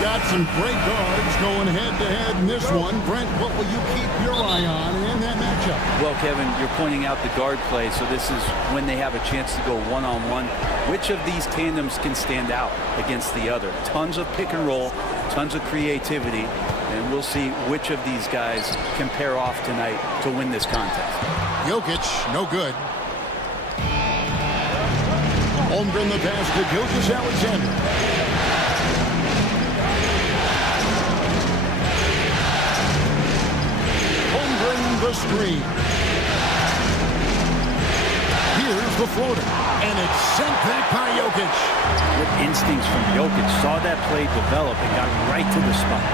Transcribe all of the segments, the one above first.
got some great guards going head-to-head in this one. Brent, what will you keep your eye on in that matchup? Well, Kevin, you're pointing out the guard play, so this is when they have a chance to go one-on-one. Which of these tandems can stand out against the other? Tons of pick and roll, tons of creativity, and we'll see which of these guys can pair off tonight to win this contest. Jokic, no good. Holmgren the pass to Gilgeous-Alexander. The screen. Here's the floater, and it's sent back by Jokic. Good instincts from Jokic. Saw that play develop and got right to the spot.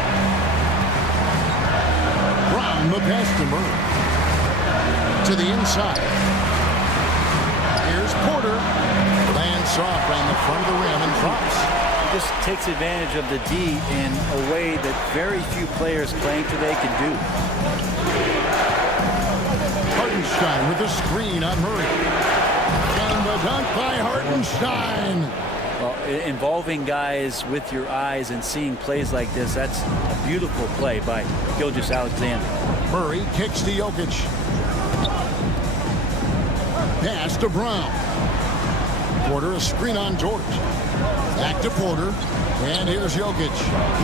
Brown the pass to Murray. To the inside. Here's Porter. Lands soft on the front of the rim and drops. He just takes advantage of the D in a way that very few players playing today can do. Hartenstein with the screen on Murray. And the dunk by Hartenstein. Well, involving guys with your eyes and seeing plays like this, that's a beautiful play by Gilgeous-Alexander. Murray kicks to Jokic. Pass to Brown. Porter a screen on George. Back to Porter. And here's Jokic.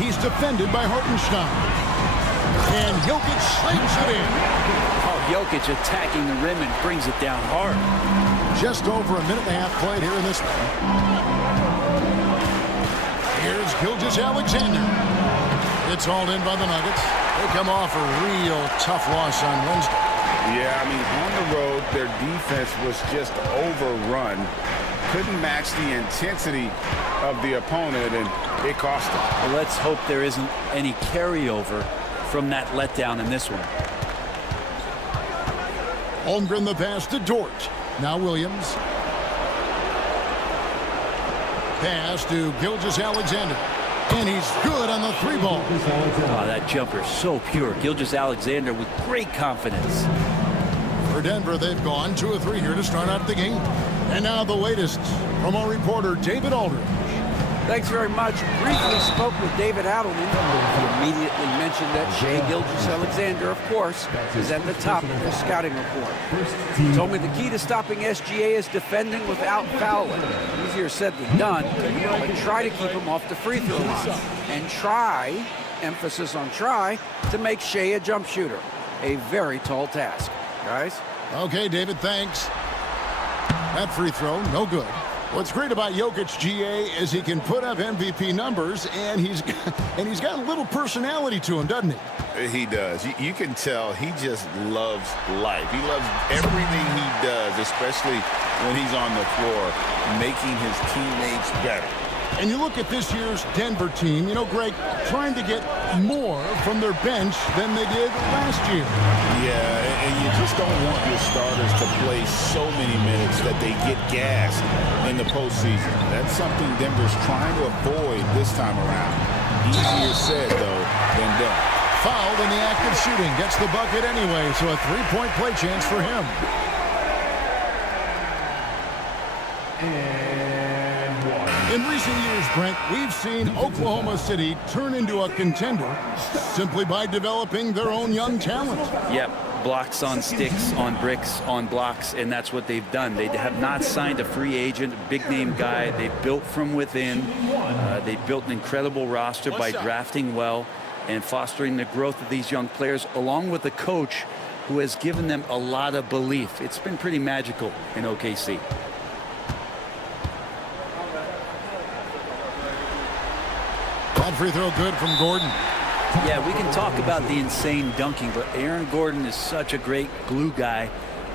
He's defended by Hartenstein. And Jokic slings it in. Jokic attacking the rim and brings it down hard. Just over a minute and a half played here in this one. Here's Gilgeous-Alexander. It's hauled in by the Nuggets. They come off a real tough loss on Wednesday. Yeah, I mean, on the road, their defense was just overrun. Couldn't match the intensity of the opponent, and it cost them. Well, let's hope there isn't any carryover from that letdown in this one. Holmgren the pass to Dort. Now Williams. Pass to Gilgeous-Alexander. And he's good on the three ball. Oh, that jumper so pure. Gilgeous-Alexander with great confidence. For Denver, they've gone 2 of 3 here to start out the game. And now the latest from our reporter, David Aldridge. Thanks very much. Briefly spoke with David Adelman. He immediately mentioned that Shai Gilgeous-Alexander, of course, is at the top of the scouting report. He told me the key to stopping SGA is defending without fouling. Easier said than done, but try to keep him off the free throw line. And try, emphasis on try, to make Shai a jump shooter. A very tall task. Guys? Okay, David, thanks. That free throw, no good. What's great about Jokic, GA, is he can put up MVP numbers, and he's got a little personality to him, doesn't he? He does. You can tell he just loves life. He loves everything he does, especially when he's on the floor, making his teammates better. And you look at this year's Denver team, you know, Greg, trying to get more from their bench than they did last year. Yeah, and you just don't want your starters to play so many minutes that they get gassed in the postseason. That's something Denver's trying to avoid this time around. Easier said, though, than done. Fouled in the act of shooting. Gets the bucket anyway, so a three-point play chance for him. In recent years, Brent, we've seen Oklahoma City turn into a contender simply by developing their own young talent. Yep, blocks on sticks, on bricks, on blocks, and that's what they've done. They have not signed a free agent, a big-name guy. They built from within. They built an incredible roster by drafting well and fostering the growth of these young players, along with a coach who has given them a lot of belief. It's been pretty magical in OKC. That free throw good from Gordon. Yeah, we can talk about the insane dunking, but Aaron Gordon is such a great glue guy.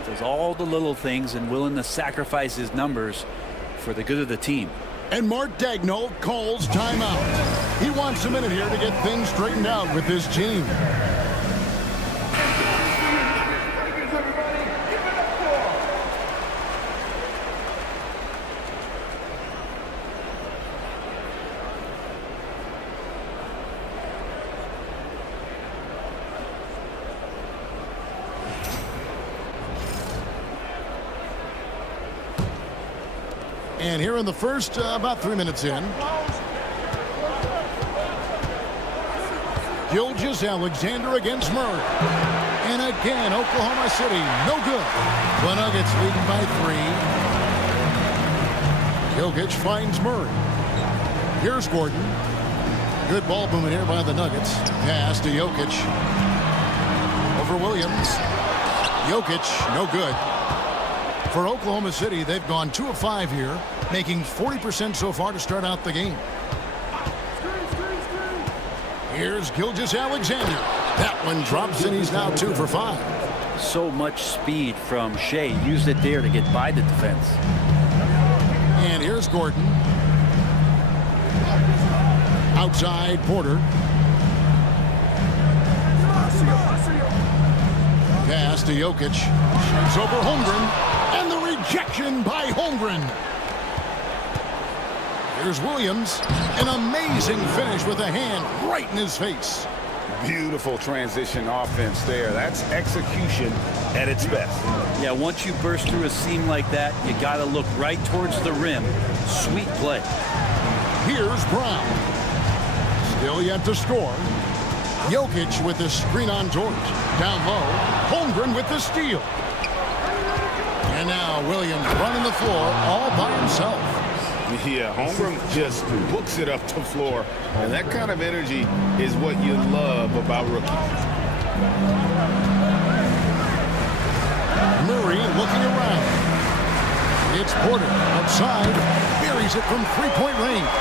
Does all the little things and willing to sacrifice his numbers for the good of the team. And Mark Daigneault calls timeout. He wants a minute here to get things straightened out with his team. And here in the first, about 3 minutes in. Gilgeous-Alexander against Murray. And again, Oklahoma City, no good. The Nuggets leading by 3. Jokic finds Murray. Here's Gordon. Good ball movement here by the Nuggets. Pass to Jokic. Over Williams. Jokic, no good. For Oklahoma City, they've gone 2 of 5 here, making 40% so far to start out the game. Here's Gilgeous-Alexander. That one drops, and he's now 2 for 5. So much speed from Shea. Used it there to get by the defense. And here's Gordon. Outside, Porter. Pass to Jokic. Shoots over Holmgren. And the rejection by Holmgren. Here's Williams. An amazing finish with a hand right in his face. Beautiful transition offense there. That's execution at its best. Yeah, once you burst through a seam like that, you got to look right towards the rim. Sweet play. Here's Brown. Still yet to score. Jokic with the screen on George. Down low. Holmgren with the steal. And now Williams running the floor all by himself. Yeah, Holmgren just books it up the floor. And that kind of energy is what you love about rookies. Murray looking around. It's Porter outside. Buries it from three-point range.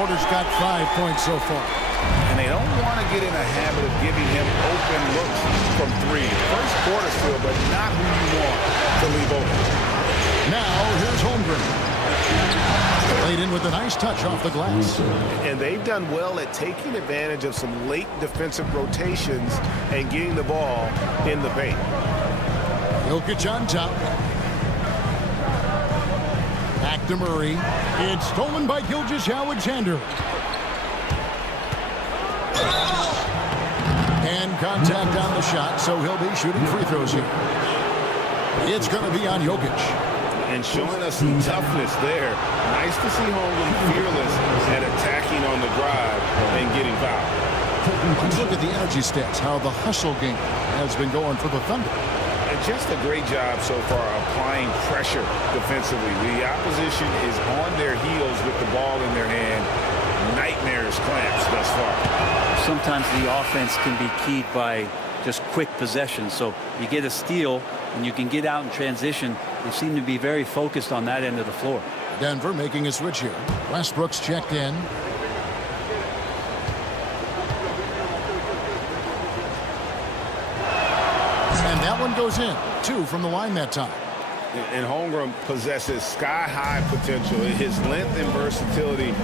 Porter's got 5 points so far. And they don't want to get in a habit of giving him open looks from 3. First quarter still, but not who you want to leave open. Now here's Holmgren. Laid in with a nice touch off the glass. And they've done well at taking advantage of some late defensive rotations and getting the ball in the paint. Jokic on top. Back to Murray. It's stolen by Gilgeous-Alexander. And contact on the shot, so he'll be shooting free throws here. It's going to be on Jokic. And showing us some toughness there. Nice to see Holmgren fearless at attacking on the drive and getting fouled. Let's look at the energy stats, how the hustle game has been going for the Thunder. And just a great job so far applying pressure defensively. The opposition is on their heels with the ball in their hand. Nightmares clamps thus far. Sometimes the offense can be keyed by just quick possession. So you get a steal and you can get out in transition. They seem to be very focused on that end of the floor. Denver making a switch here. Westbrook's checked in. And that one goes in. 2 from the line that time. And Holmgren possesses sky-high potential. His length and versatility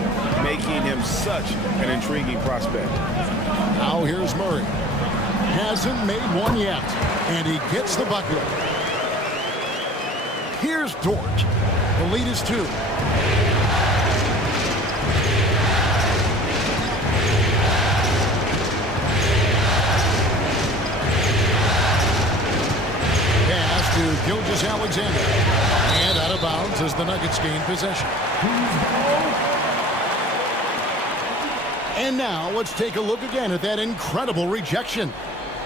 making him such an intriguing prospect. Now here's Murray. Hasn't made one yet. And he gets the bucket. Here's Dort. The lead is 2. Pass to Gilgeous-Alexander. And out of bounds as the Nuggets gain possession. And now let's take a look again at that incredible rejection.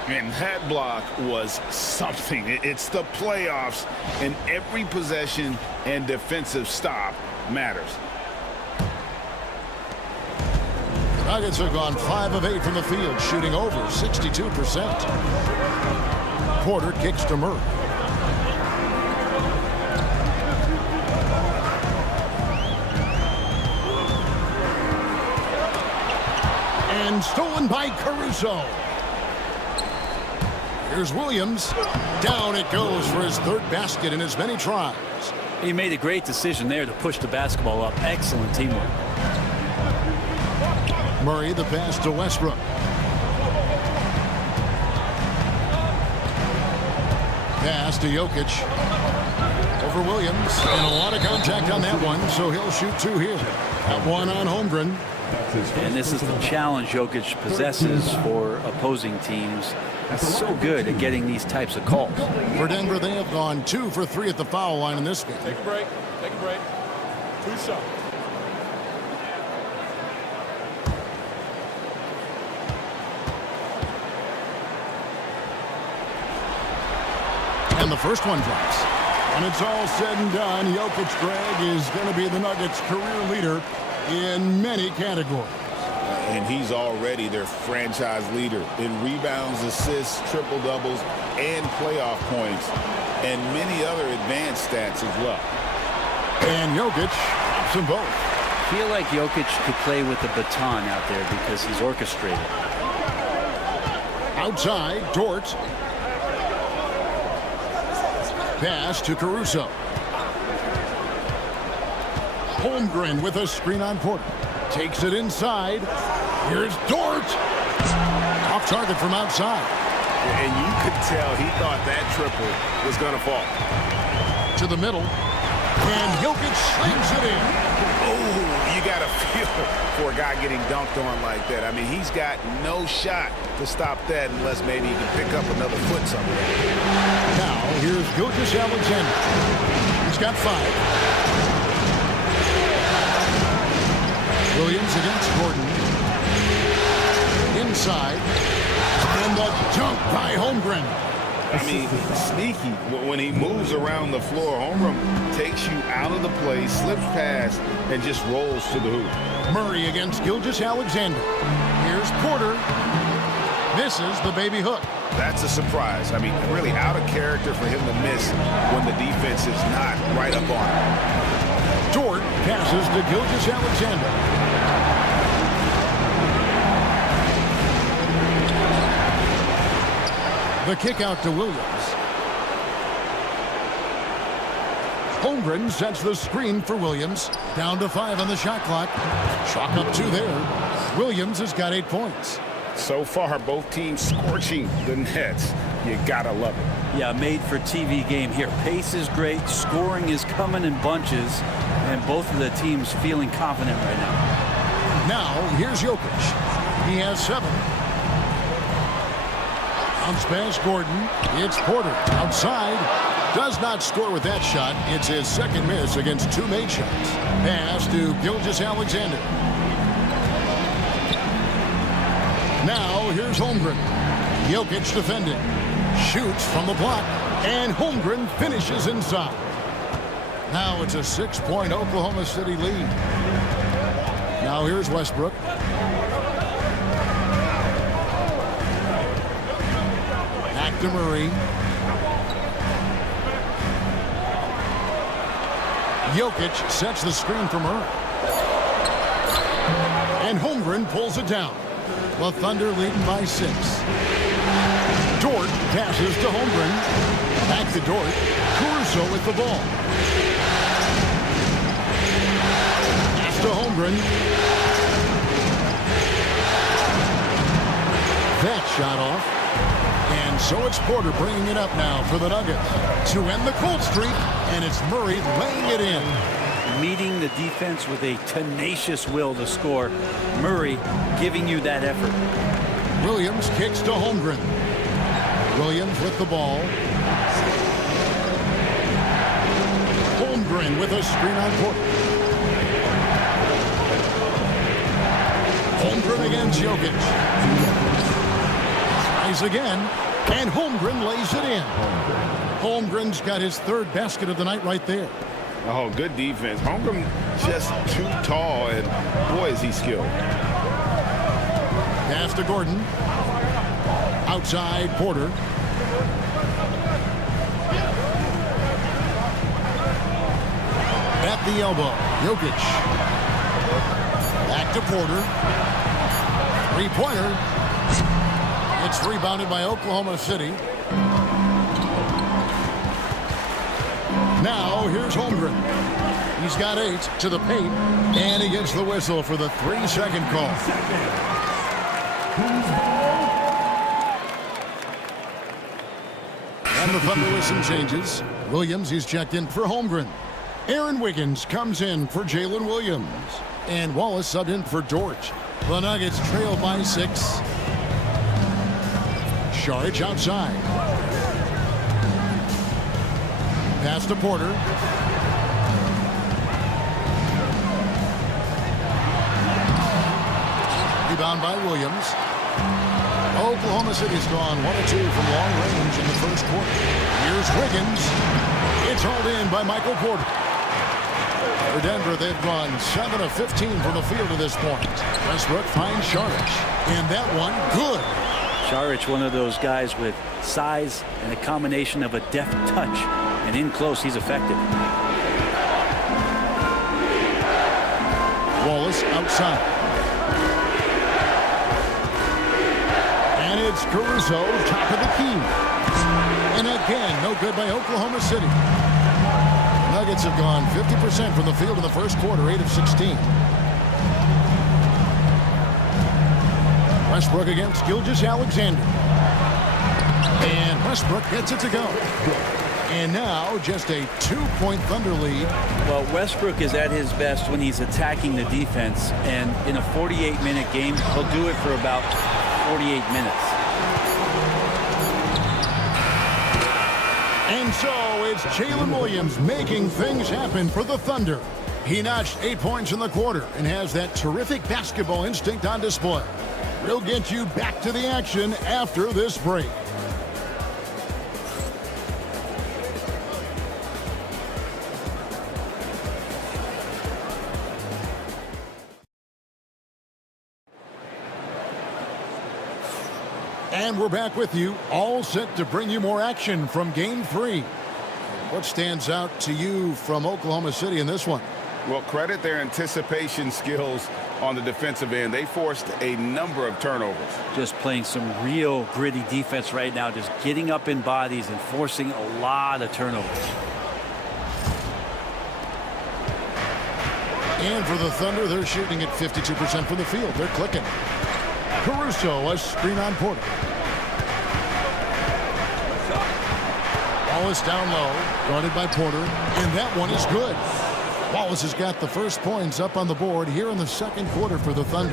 And that block was something. It's the playoffs, and every possession and defensive stop matters. Nuggets have gone 5 of 8 from the field, shooting over 62%. Porter kicks to Murray. And stolen by Caruso. Here's Williams. Down it goes for his 3rd basket in as many tries. He made a great decision there to push the basketball up. Excellent teamwork. Murray the pass to Westbrook. Pass to Jokic. Over Williams. And a lot of contact on that one, so he'll shoot 2 here. That one on Holmgren. And this is the challenge Jokic possesses for opposing teams. He's so good at getting these types of calls. For Denver, they have gone 2 for 3 at the foul line in this game. Take a break. Take a break. 2 shots. And the first one drops. When it's all said and done, Jokic, Greg, is going to be the Nuggets' career leader in many categories. And he's already their franchise leader in rebounds, assists, triple-doubles, and playoff points, and many other advanced stats as well. And Jokic pops them both. I feel like Jokic could play with the baton out there because he's orchestrated. Outside, Dort. Pass to Caruso. Holmgren with a screen on Porter. Takes it inside. Here's Dort. Off target from outside. And you could tell he thought that triple was going to fall. To the middle. And Jokic slings it in. Oh, you got to feel for a guy getting dunked on like that. I mean, he's got no shot to stop that unless maybe he can pick up another foot somewhere. Now, here's Gilgeous-Alexander. He's got 5. Williams against Gordon. Inside. And the dunk by Holmgren. I mean, sneaky. When he moves around the floor, Holmgren takes you out of the play, slips past, and just rolls to the hoop. Murray against Gilgeous-Alexander. Here's Porter. Misses the baby hook. That's a surprise. I mean, really out of character for him to miss when the defense is not right up on him. Dort passes to Gilgeous-Alexander. The kick out to Williams. Holmgren sets the screen for Williams. Down to 5 on the shot clock. Chalk up 2 there. Williams has got 8 points. So far, both teams scorching the Nets. You gotta love it. Yeah, made for TV game here. Pace is great. Scoring is coming in bunches. And both of the teams feeling confident right now. Now, here's Jokic. He has 7. Bounce pass Gordon. It's Porter outside. Does not score with that shot. It's his second miss against 2 made shots. Pass to Gilgeous-Alexander. Now here's Holmgren. Jokic defending. Shoots from the block. And Holmgren finishes inside. Now it's a 6-point Oklahoma City lead. Now here's Westbrook. Back to Murray. Jokic sets the screen for Murray. And Holmgren pulls it down. The Thunder leading by 6. Dort passes to Holmgren. Back to Dort. Caruso with the ball. Pass to Holmgren. That shot off. And so it's Porter bringing it up now for the Nuggets to end the cold streak, and it's Murray laying it in. Meeting the defense with a tenacious will to score. Murray giving you that effort. Williams kicks to Holmgren. Williams with the ball. Holmgren with a screen on Porter. Holmgren against Jokic. Tries again, and Holmgren lays it in. Holmgren's got his 3rd basket of the night right there. Oh, good defense. Holmgren just too tall, and boy, is he skilled. Pass to Gordon. Outside, Porter. At the elbow, Jokic. Back to Porter. 3-pointer. It's rebounded by Oklahoma City. Now, here's Holmgren. He's got 8 to the paint, and he gets the whistle for the 3-second call. And the Thunder with some changes. Williams, he's checked in for Holmgren. Aaron Wiggins comes in for Jalen Williams. And Wallace subbed in for Dort. The Nuggets trail by 6. Charge outside. Pass to Porter. Rebound by Williams. Oklahoma City's gone 1 of 2 from long range in the first quarter. Here's Wiggins. It's hauled in by Michael Porter. For Denver, they've gone 7 of 15 from the field to this point. Westbrook finds Saric. And that one, good. Saric, one of those guys with size and a combination of a deft touch. And in close, he's effective. Wallace outside. And it's Caruso, top of the key. And again, no good by Oklahoma City. Nuggets have gone 50% from the field in the first quarter, 8 of 16. Westbrook against Gilgeous-Alexander. And Westbrook gets it to go. And now just a 2-point Thunder lead. Well, Westbrook is at his best when he's attacking the defense. And in a 48-minute game, he'll do it for about 48 minutes. And so it's Jalen Williams making things happen for the Thunder. He notched 8 points in the quarter and has that terrific basketball instinct on display. We'll get you back to the action after this break. And we're back with you, all set to bring you more action from Game 3. What stands out to you from Oklahoma City in this one? Well, credit their anticipation skills on the defensive end. They forced a number of turnovers. Just playing some real gritty defense right now, just getting up in bodies and forcing a lot of turnovers. And for the Thunder, they're shooting at 52% from the field. They're clicking. Caruso, a screen on Porter. Wallace down low, guarded by Porter, and that one is good. Wallace has got the first points up on the board here in the second quarter for the Thunder.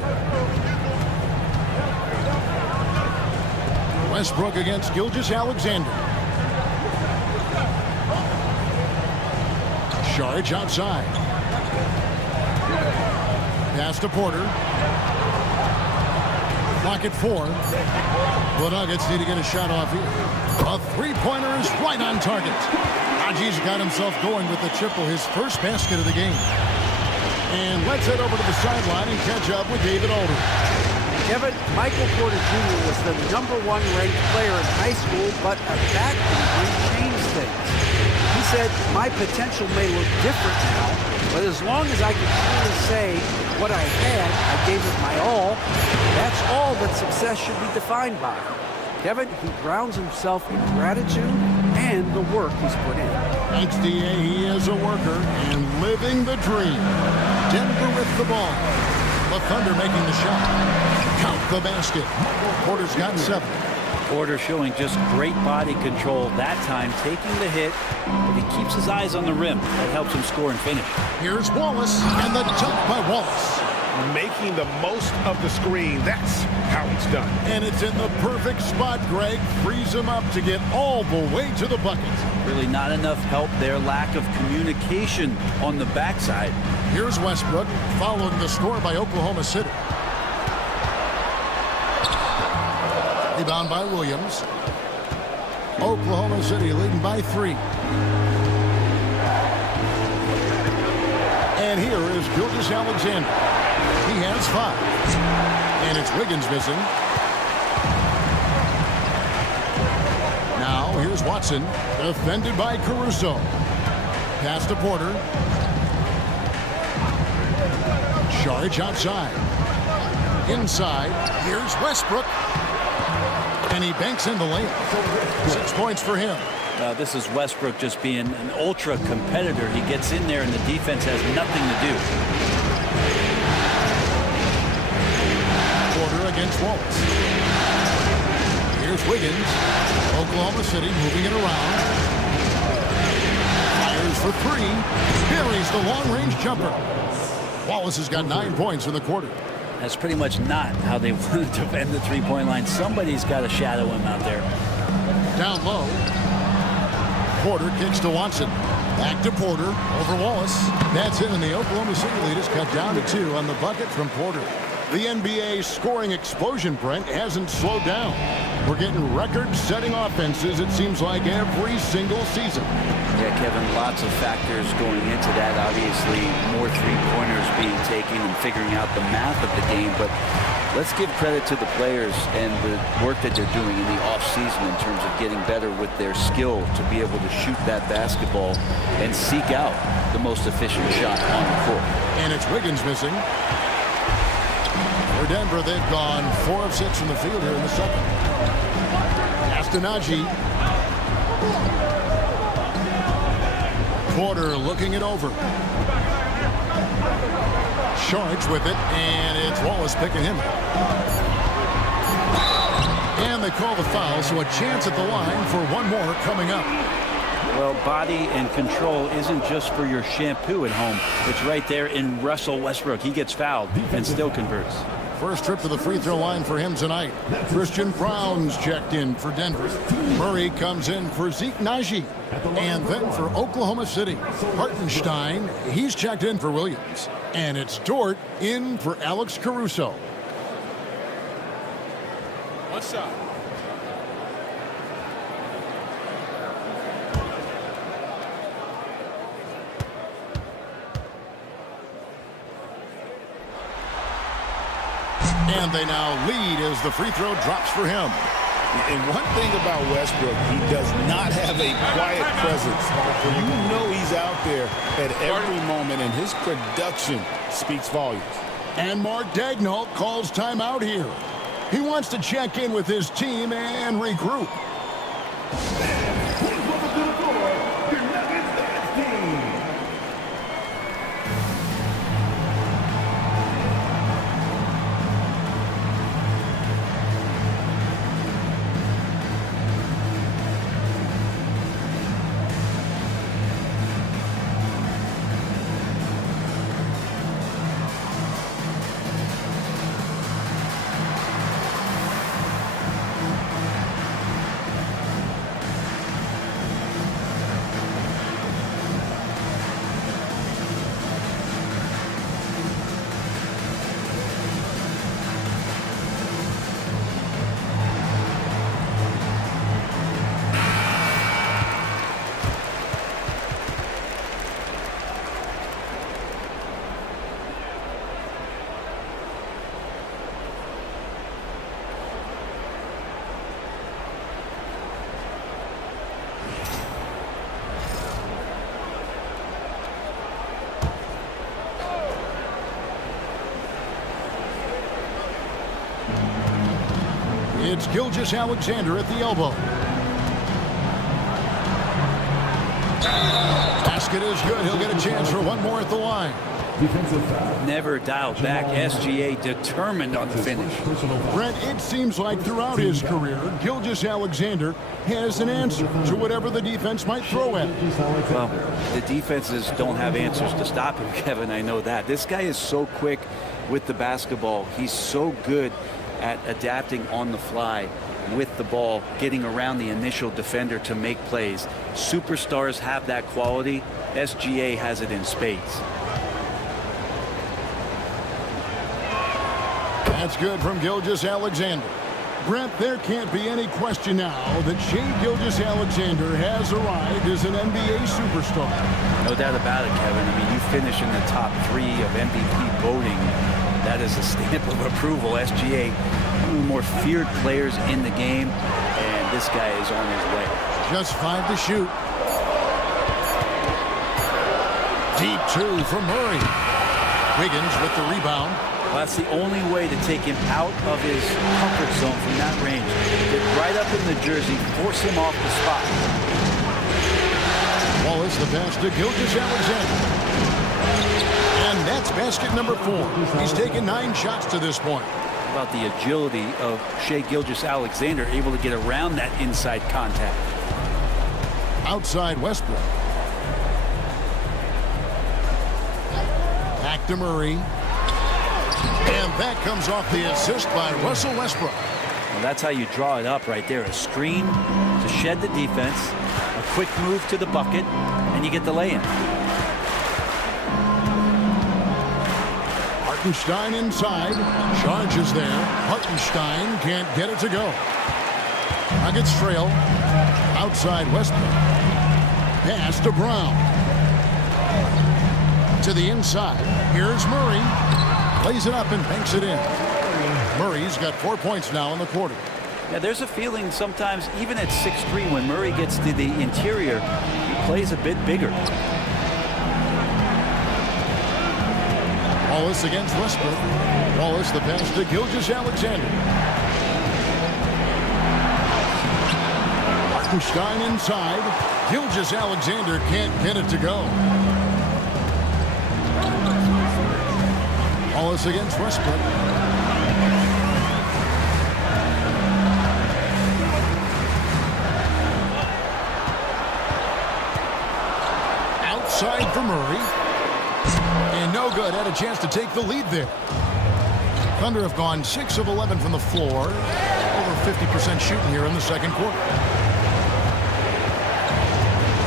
Westbrook against Gilgeous-Alexander. Saric outside. Pass to Porter. Clock at 4. The Nuggets need to get a shot off here. A three-pointer is right on target. Haji's got himself going with the triple, his first basket of the game. And let's head over to the sideline and catch up with David Aldridge. Kevin, Michael Porter Jr. was the #1 ranked player in high school, but a back injury changed things. He said, my potential may look different now, but as long as I can truly say what I had, I gave it my all. That's all that success should be defined by. Kevin, he grounds himself in gratitude and the work he's put in. Thanks, D.A. He is a worker and living the dream. Denver with the ball. The Thunder making the shot. Count the basket. Porter's got 7. Porter showing just great body control that time, taking the hit, but he keeps his eyes on the rim. That helps him score and finish. Here's Wallace, and the dunk by Wallace. Making the most of the screen. That's how it's done. And it's in the perfect spot, Greg. Frees him up to get all the way to the bucket. Really not enough help there. Lack of communication on the backside. Here's Westbrook following the score by Oklahoma City. Rebound by Williams. Oklahoma City leading by 3. And here is Gilgeous-Alexander. He has 5. And it's Wiggins missing. Now here's Watson, defended by Caruso. Pass to Porter. Saric outside. Inside, here's Westbrook. And he banks in the layup. 6 points for him. This is Westbrook just being an ultra competitor. He gets in there and the defense has nothing to do. Porter against Wallace. Here's Wiggins. Oklahoma City moving it around. Fires for 3. Buries the long-range jumper. Wallace has got 9 points in the quarter. That's pretty much not how they want to defend the three-point line. Somebody's got to shadow him out there. Down low. Porter kicks to Watson. Back to Porter over Wallace. That's it, and the Oklahoma City lead is cut down to 2 on the bucket from Porter. The NBA scoring explosion, Brent, hasn't slowed down. We're getting record-setting offenses, it seems like, every single season. Yeah, Kevin, lots of factors going into that. Obviously, more three-pointers being taken and figuring out the math of the game. But let's give credit to the players and the work that they're doing in the offseason in terms of getting better with their skill to be able to shoot that basketball and seek out the most efficient shot on the court. And it's Wiggins missing. For Denver, they've gone 4 of 6 from the field here in the second. Astonagi. Porter looking it over. Sharks with it, and it's Wallace picking him up. And they call the foul, so a chance at the line for one more coming up. Well, body and control isn't just for your shampoo at home. It's right there in Russell Westbrook. He gets fouled and still converts. First trip to the free throw line for him tonight. Christian Brown's checked in for Denver. Murray comes in for Zeke Naji. And then for Oklahoma City, Hartenstein, he's checked in for Williams. And it's Dort in for Alex Caruso. One shot. And they now lead as the free throw drops for him. And one thing about Westbrook, he does not have a quiet presence. You know he's out there at every moment, and his production speaks volumes. And Mark Daigneault calls timeout here. He wants to check in with his team and regroup. It's Gilgeous-Alexander at the elbow. Basket is good. He'll get a chance for one more at the line. Never dialed back. SGA determined on the finish. Brent, it seems like throughout his career, Gilgeous-Alexander has an answer to whatever the defense might throw at him. Well, the defenses don't have answers to stop him, Kevin. I know that. This guy is so quick with the basketball. He's so good at adapting on the fly with the ball, getting around the initial defender to make plays. Superstars have that quality. SGA has it in spades. That's good from Gilgeous-Alexander. Brent, there can't be any question now that Shai Gilgeous-Alexander has arrived as an NBA superstar. No doubt about it, Kevin. I mean, you finish in the top 3 of MVP voting. That is a stamp of approval. SGA, one of the more feared players in the game, and this guy is on his way. Just 5 to shoot. Deep 2 from Murray. Wiggins with the rebound. Well, that's the only way to take him out of his comfort zone from that range. Get right up in the jersey, force him off the spot. Wallace the pass to Gilgeous-Alexander. And that's basket number 4. He's taken 9 shots to this point. How about the agility of Shai Gilgeous-Alexander, able to get around that inside contact. Outside Westbrook. Back to Murray. And that comes off the assist by Russell Westbrook. Well, that's how you draw it up right there. A screen to shed the defense, a quick move to the bucket, and you get the lay-in. Hartenstein inside. Charges there. Hartenstein can't get it to go. Nuggets trail. Outside Westbrook. Pass to Brown. To the inside. Here's Murray. Lays it up and banks it in. Murray's got 4 points now in the quarter. Yeah, there's a feeling sometimes, even at 6'3", when Murray gets to the interior, he plays a bit bigger. Wallace against Westbrook. Wallace the pass to Gilgeous-Alexander. Hartenstein inside. Gilgeous-Alexander can't get it to go. Wallace against Westbrook. Outside for Murray. And no good. Had a chance to take the lead there. Thunder have gone 6 of 11 from the floor. Over 50% shooting here in the second quarter.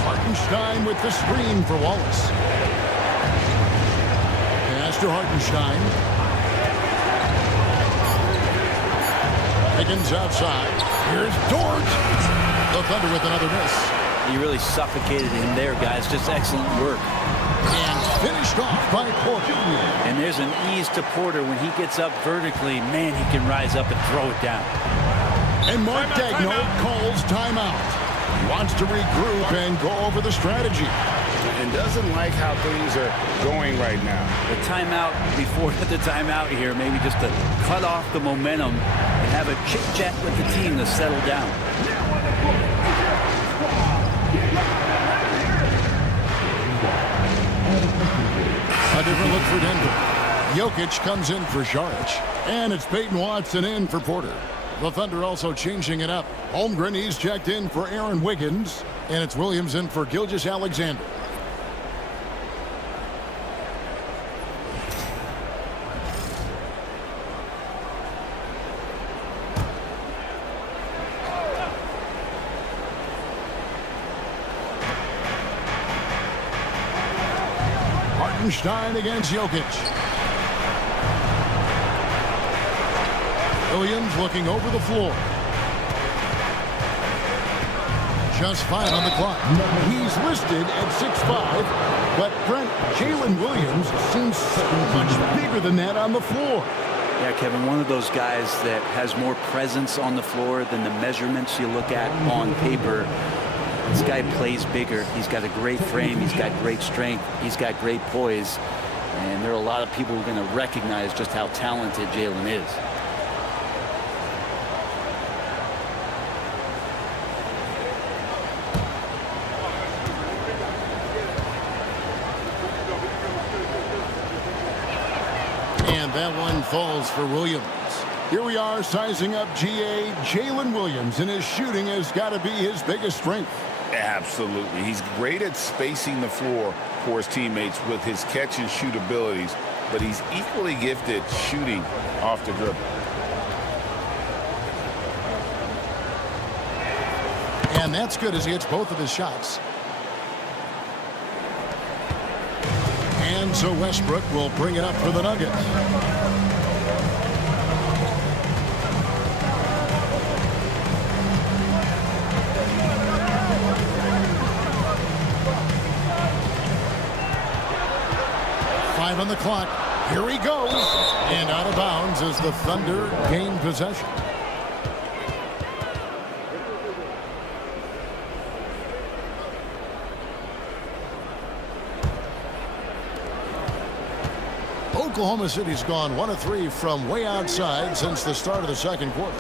Hartenstein with the screen for Wallace. Pass to Hartenstein. Higgins outside. Here's Dort. The Thunder with another miss. You really suffocated him there, guys. Just excellent work. And finished off by Porter. And there's an ease to Porter when he gets up vertically. Man, he can rise up and throw it down. And Mark Daigneault calls timeout. He wants to regroup and go over the strategy. And doesn't like how things are going right now. The timeout before the timeout here, maybe just to cut off the momentum and have a chit-chat with the team to settle down. A different look for Denver. Jokic comes in for Saric. And it's Peyton Watson in for Porter. The Thunder also changing it up. Holmgren, he's checked in for Aaron Wiggins. And it's Williams in for Gilgeous-Alexander. Hartenstein against Jokic. Williams looking over the floor. Just 5 on the clock. He's listed at 6'5", but Brent, Jalen Williams seems so much bigger than that on the floor. Yeah, Kevin, one of those guys that has more presence on the floor than the measurements you look at on paper. This guy plays bigger. He's got a great frame. He's got great strength. He's got great poise. And there are a lot of people who are going to recognize just how talented Jalen is. And that one falls for Williams. Here we are sizing up GA. Jalen Williams, and his shooting has got to be his biggest strength. Absolutely. He's great at spacing the floor for his teammates with his catch and shoot abilities, but he's equally gifted shooting off the dribble. And that's good as he hits both of his shots. And so Westbrook will bring it up for the Nuggets. On the clock. Here he goes. And out of bounds as the Thunder gain possession. Oklahoma City's gone 1 of 3 from way outside since the start of the second quarter.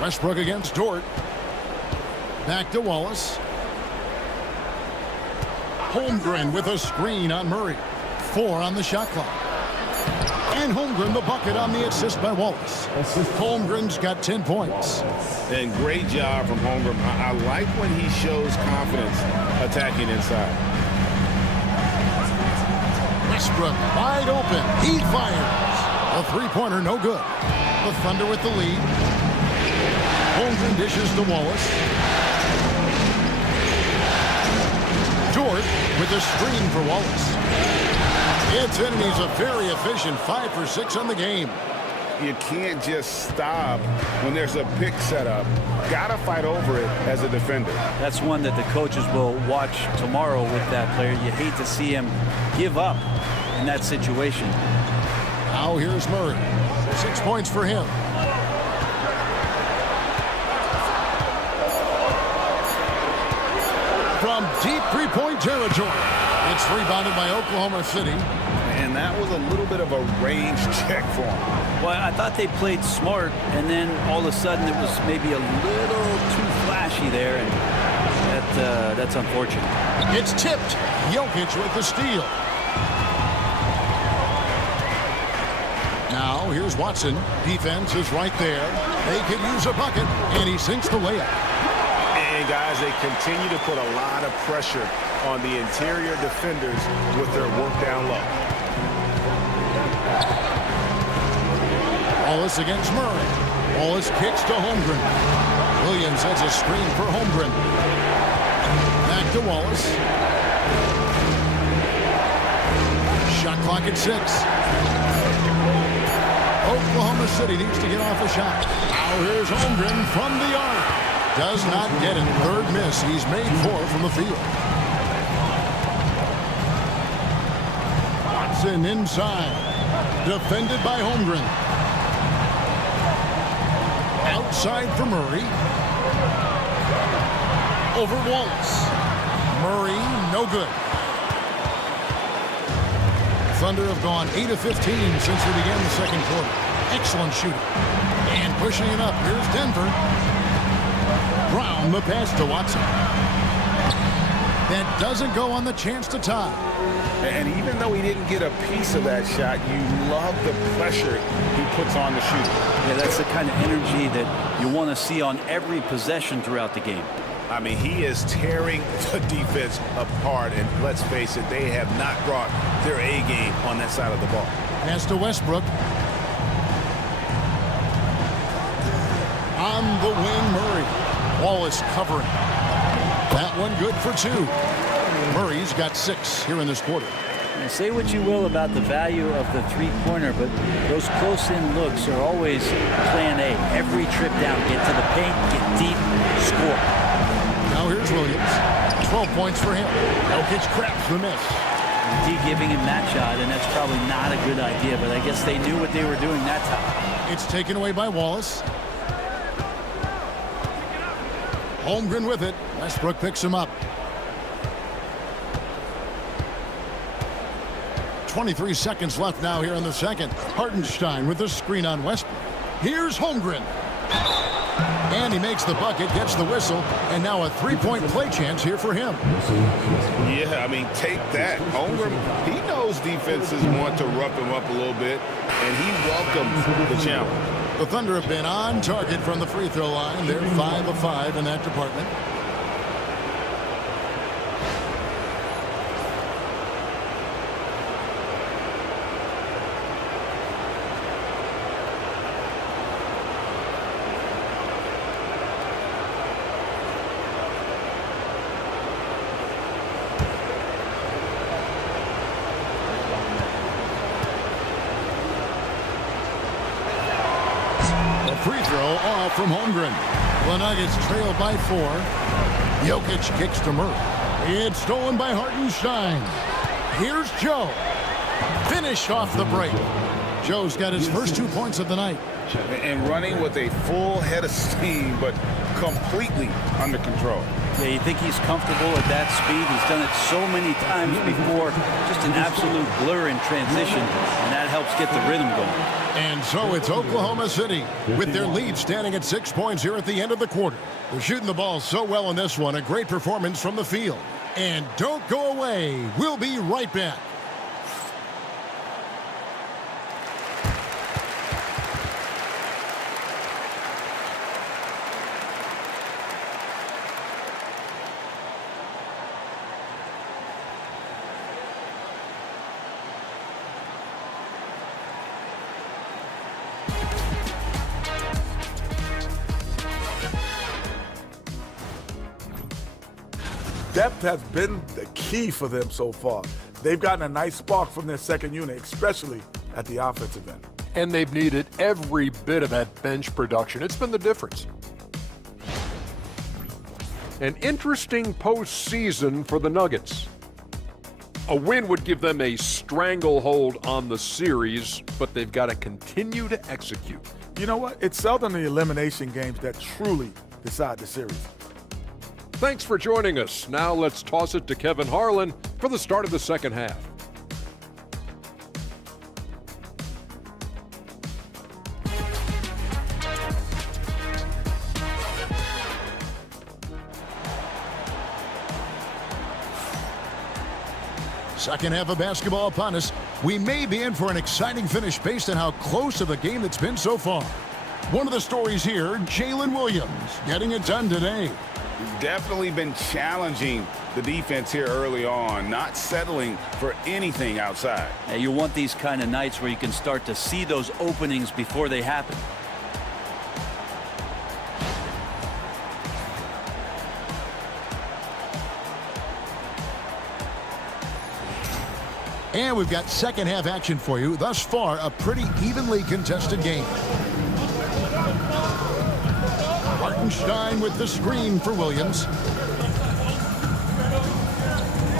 Westbrook against Dort. Back to Wallace. Holmgren with a screen on Murray. 4 on the shot clock. And Holmgren the bucket on the assist by Wallace. Holmgren's got 10 points. And great job from Holmgren. I like when he shows confidence attacking inside. Westbrook wide open. He fires. A three-pointer, no good. The Thunder with the lead. Holmgren dishes to Wallace. Dort with a screen for Wallace. It's in, and he's a very efficient 5 for 6 on the game. You can't just stop when there's a pick set up. Gotta fight over it as a defender. That's one that the coaches will watch tomorrow with that player. You hate to see him give up in that situation. Now here's Murray. 6 points for him. From deep three-point territory, it's rebounded by Oklahoma City. And that was a little bit of a range check for him. Well, I thought they played smart, and then all of a sudden it was maybe a little too flashy there, and that's unfortunate. It's tipped. Jokic with the steal. Now here's Watson. Defense is right there. They could use a bucket, and he sinks the layup. And guys, they continue to put a lot of pressure on the interior defenders with their work down low. Wallace against Murray. Wallace kicks to Holmgren. Williams has a screen for Holmgren. Back to Wallace. Shot clock at 6. Oklahoma City needs to get off a shot. Now here's Holmgren from the arc. Does not get it. Third miss. He's made 4 from the field. Watson inside. Defended by Holmgren. Outside for Murray. Over Wallace. Murray, no good. Thunder have gone 8 of 15 since they began the second quarter. Excellent shooting. And pushing it up. Here's Denver. Brown, the pass to Watson. That doesn't go on the chance to tie. And even though he didn't get a piece of that shot, you love the pressure he puts on the shooter. Yeah, that's the kind of energy that you want to see on every possession throughout the game. I mean, he is tearing the defense apart, and let's face it, they have not brought their A game on that side of the ball. Pass to Westbrook. On the wing, Murray. Wallace covering. That one good for 2. Murray's got 6 here in this quarter. Now, say what you will about the value of the three-pointer, but those close-in looks are always plan A. Every trip down, get to the paint, get deep, score. Now here's Williams. 12 points for him. Jokic craps the miss. D giving him that shot, and that's probably not a good idea, but I guess they knew what they were doing that time. It's taken away by Wallace. Holmgren with it. Westbrook picks him up. 23 seconds left now here in the second. Hartenstein with the screen on Westbrook. Here's Holmgren. And he makes the bucket, gets the whistle, and now a three-point play chance here for him. Yeah, I mean, take that. Holmgren, he knows defenses want to rough him up a little bit, and he welcomes the challenge. The Thunder have been on target from the free throw line. They're 5 of 5 in that department. Free throw off from Holmgren. The Nuggets trail by 4. Jokic kicks to Murray. It's stolen by Hartenstein. Here's Joe. Finished off the break. Joe's got his first 2 points of the night. And running with a full head of steam, but completely under control. Yeah, you think he's comfortable at that speed. He's done it so many times before. Just an absolute blur in transition, and that helps get the rhythm going. And so it's Oklahoma City with their lead standing at 6 points here at the end of the quarter. They're shooting the ball so well in this one. A great performance from the field. And don't go away. We'll be right back. depth has been the key for them so far. They've gotten a nice spark from their second unit, especially at the offensive end. And they've needed every bit of that bench production. It's been the difference. An interesting postseason for the Nuggets. A win would give them a stranglehold on the series, but they've got to continue to execute. You know what? It's seldom the elimination games that truly decide the series. Thanks for joining us. Now let's toss it to Kevin Harlan for the start of the second half. Second half of basketball upon us. We may be in for an exciting finish based on how close of a game it's been so far. One of the stories here, Jalen Williams getting it done today. He's definitely been challenging the defense here early on, not settling for anything outside. Now, you want these kind of nights where you can start to see those openings before they happen. And we've got second half action for you. Thus far, a pretty evenly contested game. Hartenstein with the screen for Williams.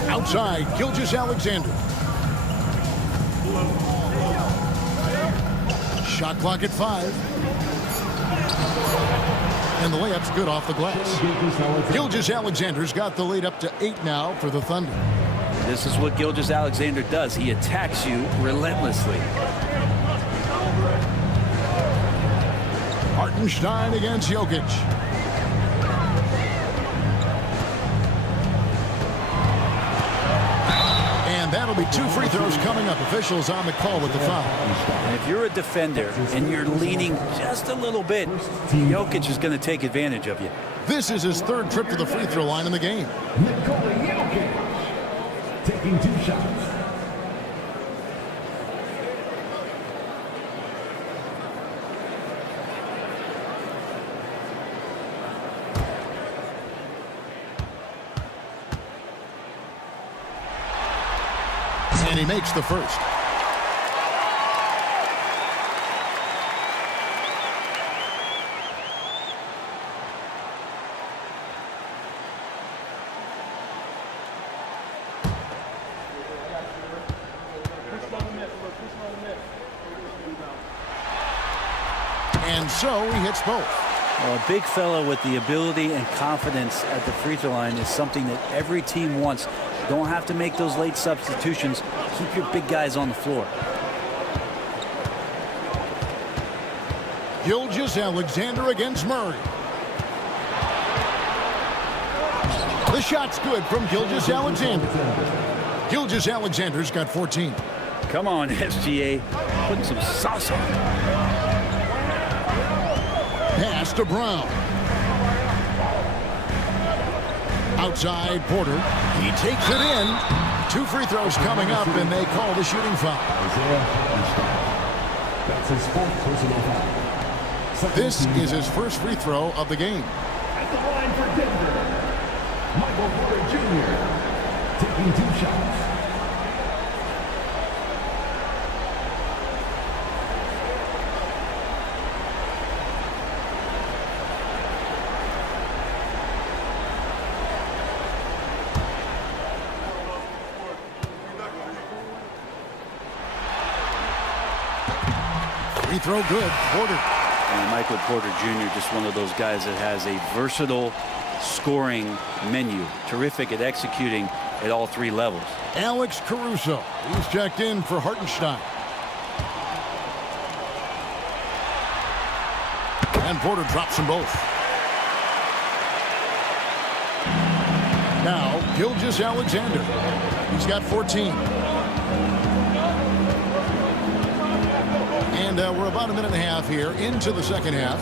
Outside, Gilgeous-Alexander. Shot clock at 5. And the layup's good off the glass. Gilgeous-Alexander's got the lead up to 8 now for the Thunder. This is what Gilgeous-Alexander does. He attacks you relentlessly. Hartenstein against Jokic. And that'll be 2 free throws coming up. Officials on the call with the foul. And if you're a defender and you're leaning just a little bit, Jokic is going to take advantage of you. This is his 3rd trip to the free throw line in the game. Taking 2 shots. And he makes the first. And so he hits both. Well, a big fella with the ability and confidence at the free throw line is something that every team wants. Don't have to make those late substitutions. Keep your big guys on the floor. Gilgeous-Alexander against Murray. The shot's good from Gilgeous-Alexander. Gilgeous-Alexander's got 14. Come on, SGA. Putting some sauce on it. Pass to Brown. Outside, Porter. He takes it in. 2 free throws coming up, and they call the shooting foul. That's his 4th personal foul. This is his first free throw of the game. At the line for Denver, Michael Porter Jr. taking 2 shots. Free throw good. Porter. And Michael Porter Jr., just one of those guys that has a versatile scoring menu. Terrific at executing at all 3 levels. Alex Caruso. He's checked in for Hartenstein. And Porter drops them both. Now, Gilgeous-Alexander. He's got 14. And we're about a minute and a half here into the second half.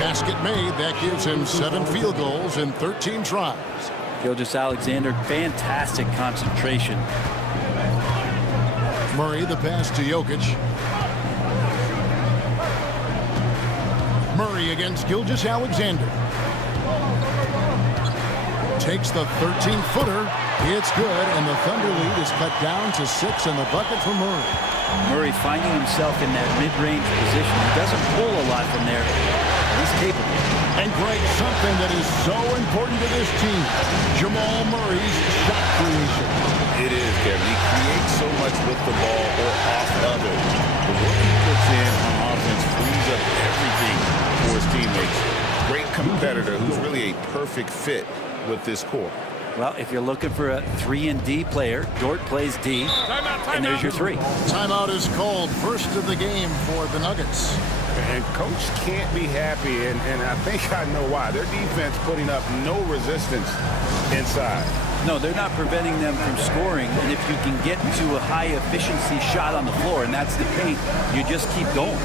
Basket made. That gives him 7 field goals in 13 tries. Gilgeous-Alexander, fantastic concentration. Murray, the pass to Jokic. Murray against Gilgeous-Alexander. takes the 13-footer. It's good, and the Thunder lead is cut down to 6 in the bucket for Murray. Murray finding himself in that mid-range position. He doesn't pull a lot from there. He's capable. And Greg, something that is so important to this team, Jamal Murray's shot creation. It is, Kevin. He creates so much with the ball or off of it. The work he puts in on offense frees up everything for his teammates. Great competitor who's really a perfect fit with this core. Well, if you're looking for a 3-and-D player, Dort plays D, and there's your 3. Timeout is called. First of the game for the Nuggets. And coach can't be happy, and I think I know why. Their defense putting up no resistance inside. No, they're not preventing them from scoring, and if you can get to a high-efficiency shot on the floor, and that's the paint, you just keep going.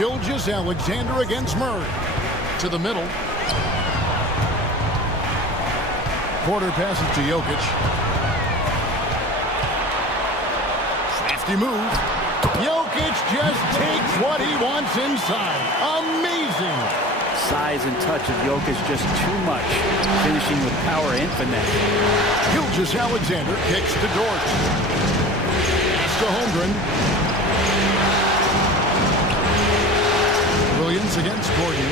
Gilgeous-Alexander against Murray. To the middle. Porter passes to Jokic. Crafty move. Jokic just takes what he wants inside. Amazing. Size and touch of Jokic just too much. Finishing with power and finesse. Gilgeous-Alexander kicks to Dort. Pass to Holmgren. Williams against Gordon.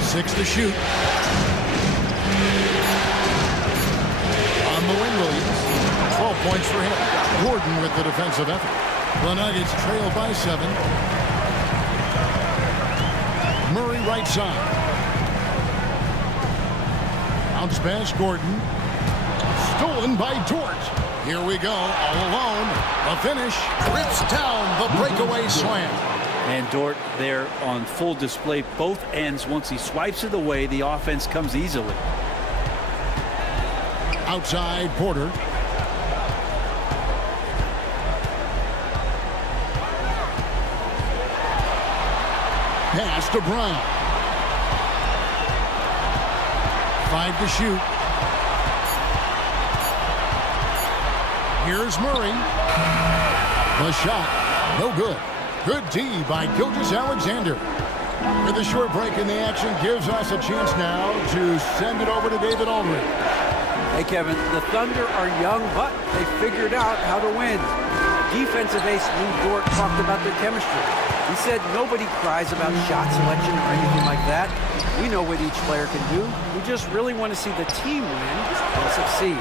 6 to shoot. On the wing, Williams. 12 points for him. Gordon with the defensive effort. The Nuggets trail by 7. Murray right side. Bounce pass, Gordon. Stolen by Dort. Here we go, all alone. The finish. Rips down the breakaway slam. And Dort there on full display, both ends. Once he swipes it away, the offense comes easily. Outside, Porter. Pass to Brown. 5 to shoot. Here's Murray. The shot, no good. Good D by Gilgeous-Alexander. With a short break in the action, gives us a chance now to send it over to David Aldridge. Hey, Kevin, the Thunder are young, but they figured out how to win. Defensive ace Lou Dort talked about their chemistry. He said nobody cries about shot selection or anything like that. We know what each player can do. We just really want to see the team win and succeed.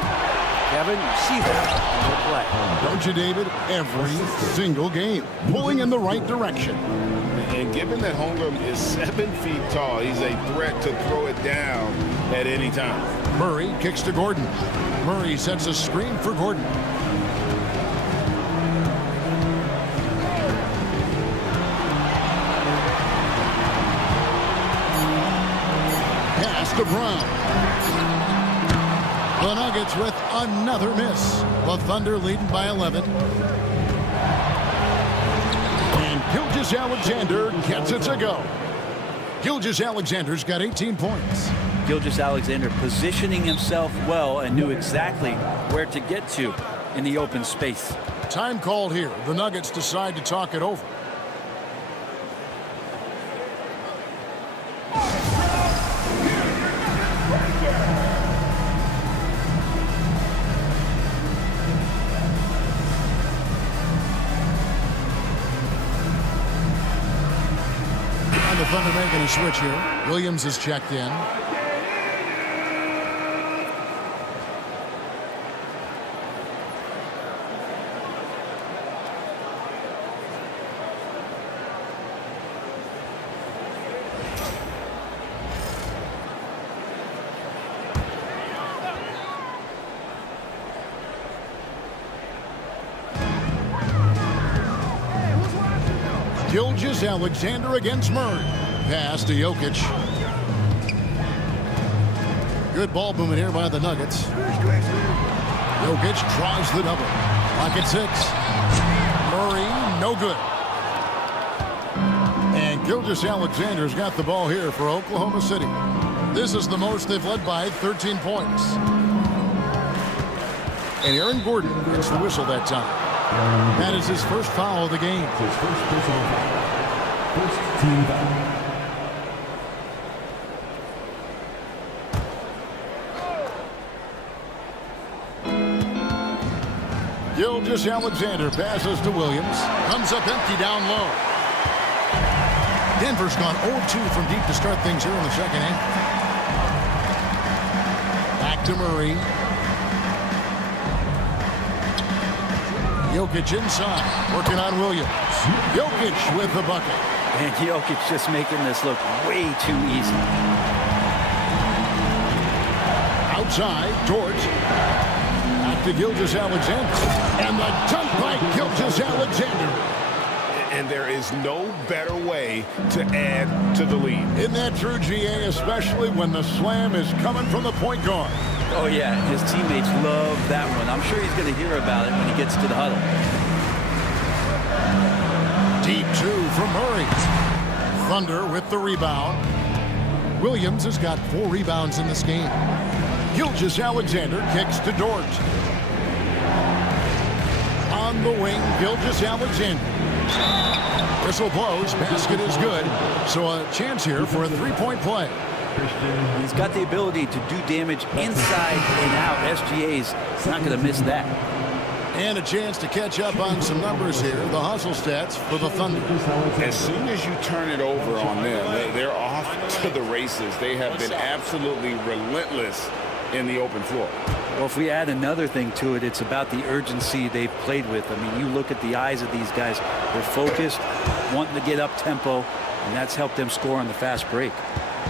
Kevin, you see that in their play. Don't you, David? Every single game. Pulling in the right direction. And given that Holmgren is 7 feet tall, he's a threat to throw it down at any time. Murray kicks to Gordon. Murray sets a screen for Gordon. Pass to Brown. The Nuggets with another miss. The Thunder leading by 11. And Gilgeous-Alexander gets it to go. Gilgeous-Alexander's got 18 points. Gilgeous-Alexander positioning himself well and knew exactly where to get to in the open space. Time called here. The Nuggets decide to talk it over. The Thunder making a switch here. Williams is checked in. Gilgeous-Alexander against Murray. Pass to Jokic. Good ball movement here by the Nuggets. Jokic tries the double. Pocket 6. Murray, no good. And Gilgeous-Alexander's got the ball here for Oklahoma City. This is the most they've led by 13 points. And Aaron Gordon gets the whistle that time. That is his first foul of the game. His first personal foul. First team foul. Gilgeous-Alexander passes to Williams. Comes up empty down low. Denver's gone 0-2 from deep to start things here in the second half. Back to Murray. Jokic inside, working on Williams. Jokic with the bucket. And Jokic just making this look way too easy. Outside, George. Back to Gilgeous-Alexander. And the dunk by Gilgeous-Alexander. And there is no better way to add to the lead. Isn't that true, GA, especially when the slam is coming from the point guard? Oh, yeah, his teammates love that one. I'm sure he's going to hear about it when he gets to the huddle. Deep 2 from Murray. Thunder with the rebound. Williams has got 4 rebounds in this game. Gilgeous-Alexander kicks to Dort. On the wing, Gilgeous-Alexander. Whistle blows, basket is good. So a chance here for a 3-point play. He's got the ability to do damage inside and out. SGA's not going to miss that. And a chance to catch up on some numbers here. The hustle stats for the Thunder. As soon as you turn it over on them, they're off to the races. They have been absolutely relentless in the open floor. Well, if we add another thing to it, it's about the urgency they've played with. I mean, you look at the eyes of these guys. They're focused, wanting to get up tempo, and that's helped them score on the fast break.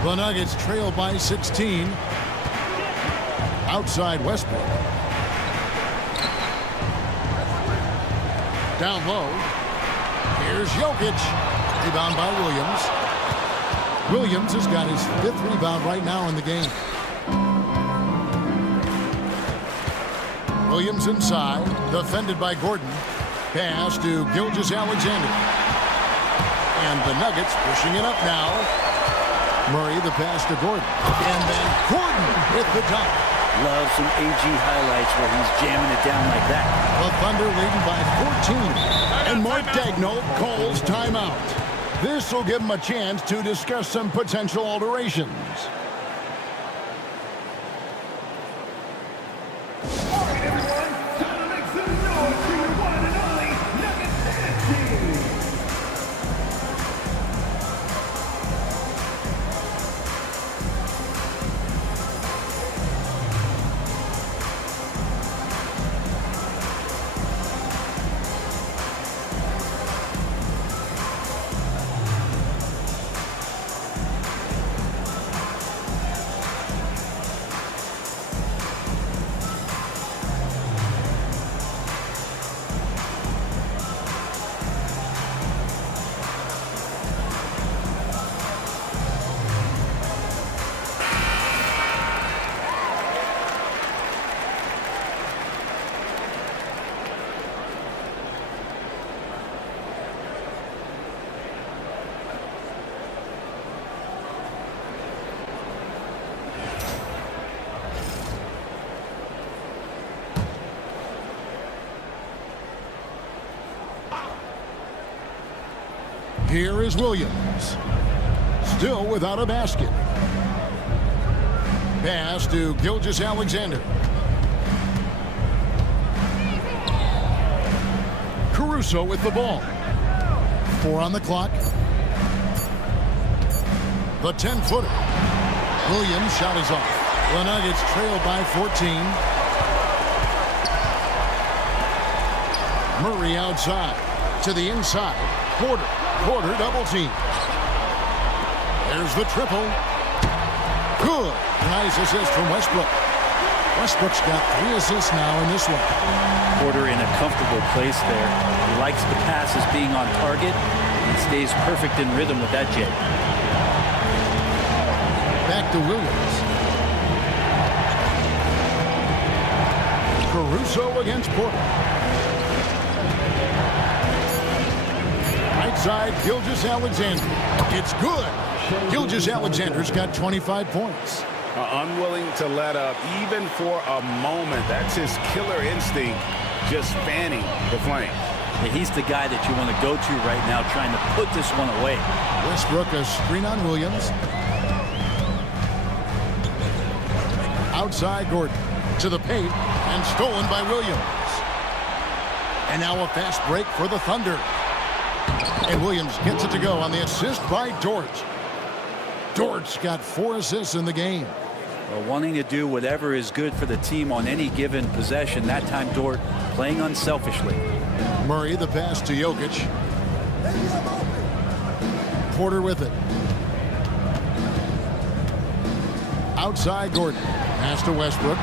The Nuggets trail by 16. Outside Westbrook. Down low. Here's Jokic. Rebound by Williams. Williams has got his 5th rebound right now in the game. Williams inside. Defended by Gordon. Pass to Gilgeous-Alexander. And the Nuggets pushing it up now. Murray the pass to Gordon. And then Gordon with the dunk. Love some AG highlights where he's jamming it down like that. The Thunder leading by 14. And Mark Daigneault calls timeout. This will give him a chance to discuss some potential alterations. All right, everyone. Time to make some noise for your one and only Nuggets team. Here is Williams. Still without a basket. Pass to Gilgeous-Alexander. Caruso with the ball. 4 on the clock. The 10-footer. Williams' shot is off. The Nuggets trail by 14. Murray outside. To the inside. Porter double team. There's the triple. Good. Nice assist from Westbrook. Westbrook's got 3 assists now in this one. Porter in a comfortable place there. He likes the passes being on target. He stays perfect in rhythm with that jab. Back to Williams. Caruso against Porter. Right side, Gilgeous-Alexander. It's good. Gilgeous-Alexander's got 25 points. Unwilling to let up even for a moment. That's his killer instinct, just fanning the flame. Yeah, he's the guy that you want to go to right now, trying to put this one away. Westbrook a screen on Williams. Outside Gordon to the paint and stolen by Williams. And now a fast break for the Thunder. And Williams gets it to go on the assist by Dort. Dort's got 4 assists in the game. Well, wanting to do whatever is good for the team on any given possession. That time Dort playing unselfishly. Murray the pass to Jokic. Porter with it. Outside Gordon. Pass to Westbrook.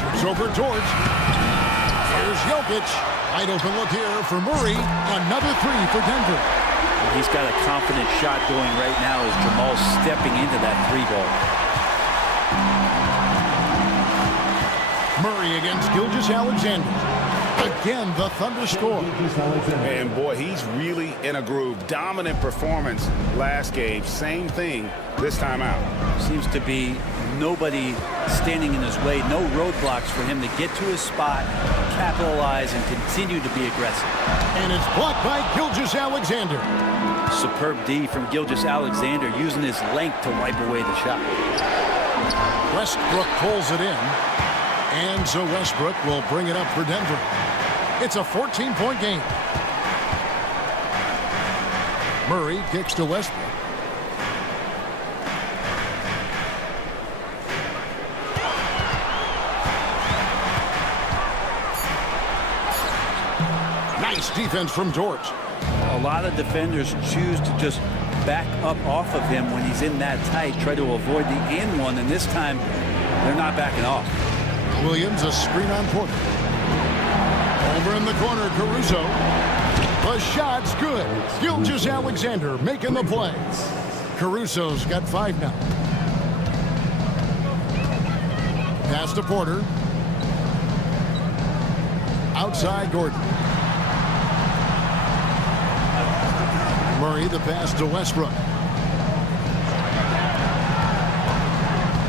Shoots over George. Here's Jokic. Wide open look here for Murray. Another 3 for Denver. He's got a confident shot going right now as Jamal's stepping into that 3-ball. Murray against Gilgeous-Alexander. Again, the Thunder score. And boy, he's really in a groove. Dominant performance last game. Same thing this time out. Seems to be nobody standing in his way. No roadblocks for him to get to his spot, capitalize, and continue to be aggressive. And it's blocked by Gilgeous-Alexander. Superb D from Gilgeous-Alexander, using his length to wipe away the shot. Westbrook pulls it in. And so Westbrook will bring it up for Denver. It's a 14-point game. Murray kicks to Westbrook. Nice defense from Dort. A lot of defenders choose to just back up off of him when he's in that tight, try to avoid the and one, and this time they're not backing off. Williams a screen on Porter. Over in the corner, Caruso. The shot's good. Gilgeous-Alexander making the play. Caruso's got 5 now. Pass to Porter. Outside Gordon. Murray the pass to Westbrook.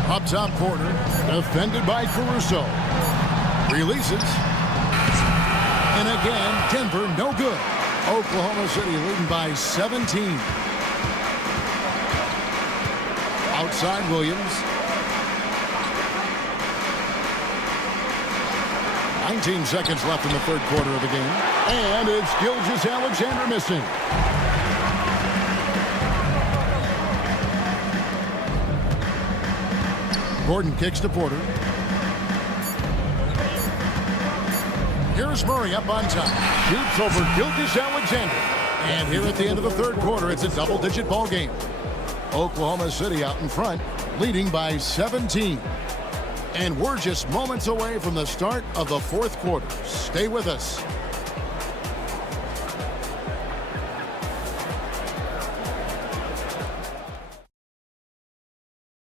Up top Porter, defended by Caruso. Releases. And again, Denver no good. Oklahoma City leading by 17. Outside Williams. 19 seconds left in the third quarter of the game. And it's Gilgeous-Alexander missing. Gordon kicks to Porter. Here's Murray up on top. Shoots over Gilgeous-Alexander. And here at the end of the third quarter, it's a double-digit ball game. Oklahoma City out in front, leading by 17. And we're just moments away from the start of the fourth quarter. Stay with us.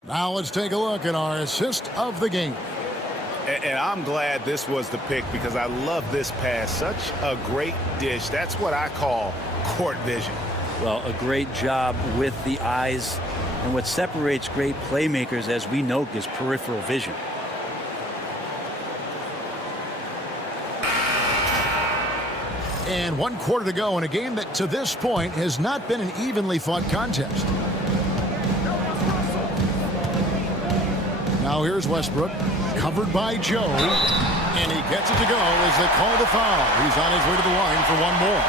Now let's take a look at our assist of the game. And I'm glad this was the pick because I love this pass. Such a great dish. That's what I call court vision. Well, a great job with the eyes. And what separates great playmakers, as we know, is peripheral vision. And 1 quarter to go in a game that to this point has not been an evenly fought contest. Now here's Westbrook, covered by Joe, and he gets it to go as they call the foul. He's on his way to the line for one more.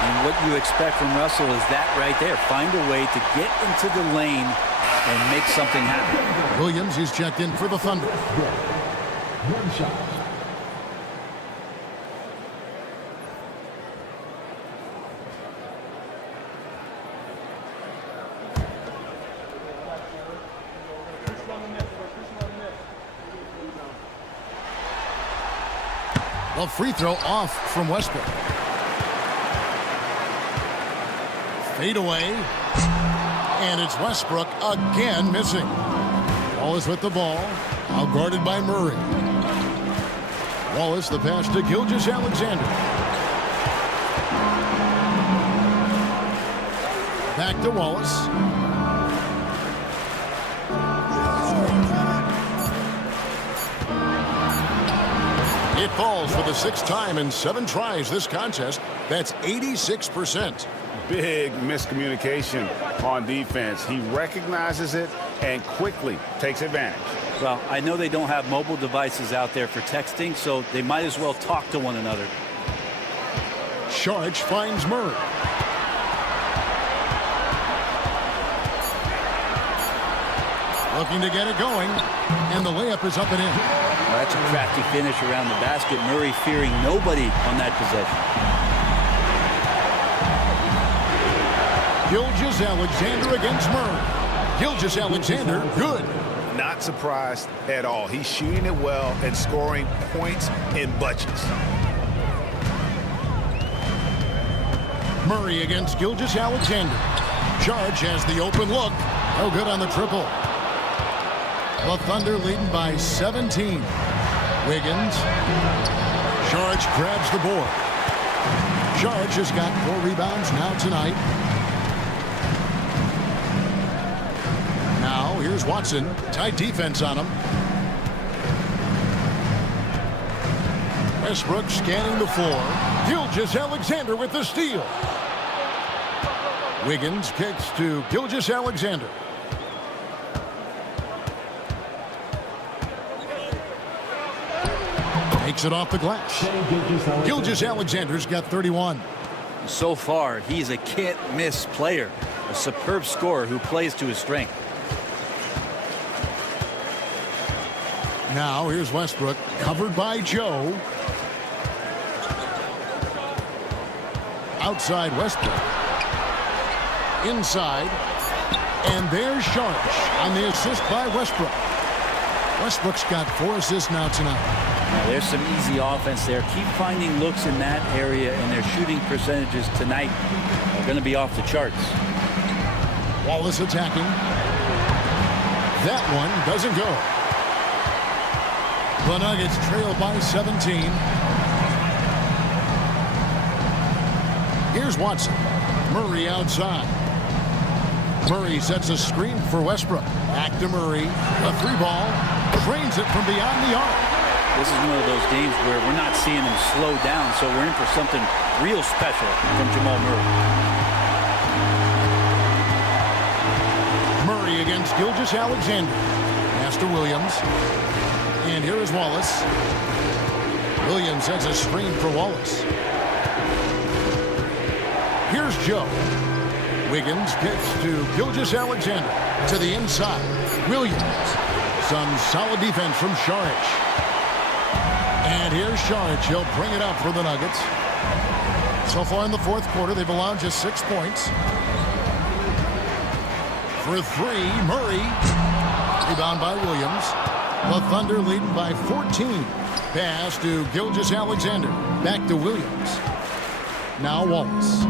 And what you expect from Russell is that right there. Find a way to get into the lane and make something happen. Williams, he's checked in for the Thunder. One shot. A free throw off from Westbrook. Fade away. And it's Westbrook again missing. Wallace with the ball. Out guarded by Murray. Wallace the pass to Gilgeous-Alexander. Back to Wallace. It falls for the 6th time in 7 tries this contest. That's 86%. Big miscommunication on defense. He recognizes it and quickly takes advantage. Well, I know they don't have mobile devices out there for texting, so they might as well talk to one another. Sharch finds Murray. Looking to get it going, and the layup is up and in. Well, that's a crafty finish around the basket. Murray fearing nobody on that possession. Gilgeous-Alexander against Murray. Gilgeous-Alexander, good. Not surprised at all. He's shooting it well and scoring points in bunches. Murray against Gilgeous-Alexander. Sharch has the open look. No good on the triple. The Thunder leading by 17. Wiggins. Sharch grabs the board. Sharch has got 4 rebounds now tonight. Now here's Watson. Tight defense on him. Westbrook scanning the floor. Gilgeous-Alexander with the steal. Wiggins kicks to Gilgeous-Alexander. Takes it off the glass. Gilgeous-Alexander's got 31. So far, he's a can't-miss player. A superb scorer who plays to his strength. Now here's Westbrook, covered by Joe. Outside Westbrook. Inside. And there's Sharch on the assist by Westbrook. Westbrook's got 4 assists now tonight. Now, there's some easy offense there. Keep finding looks in that area, and their shooting percentages tonight are going to be off the charts. Wallace attacking. That one doesn't go. The Nuggets trail by 17. Here's Watson. Murray outside. Murray sets a screen for Westbrook. Back to Murray. A 3-ball. Drains it from beyond the arc. This is one of those games where we're not seeing him slow down, so we're in for something real special from Jamal Murray. Murray against Gilgeous-Alexander. Pass to Williams. And here is Wallace. Williams sets a screen for Wallace. Here's Joe. Wiggins kicks to Gilgeous-Alexander. To the inside. Williams. Some solid defense from Sharch. And here's Sharch. He'll bring it up for the Nuggets. So far in the 4th quarter, they've allowed just 6 points. For 3, Murray. Rebound by Williams. The Thunder leading by 14. Pass to Gilgeous-Alexander. Back to Williams. Now Wallace.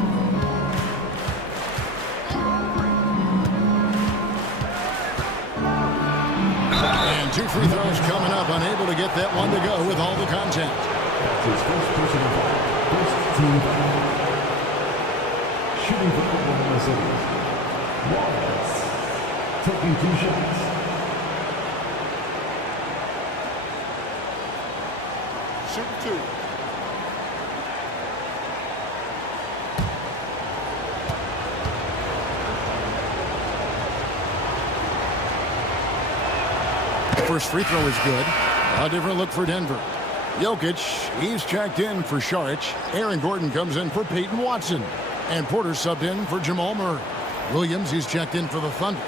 And 2 free throws coming up. Unable to get that one to go with all the contact. His first personal foul. First team foul. Shooting for Oklahoma City. Wallace. Taking 2 shots. Shoot 2. First free throw is good. A different look for Denver. Jokic, he's checked in for Sharch. Aaron Gordon comes in for Peyton Watson. And Porter subbed in for Jamal Murray. Williams, he's checked in for the Thunder.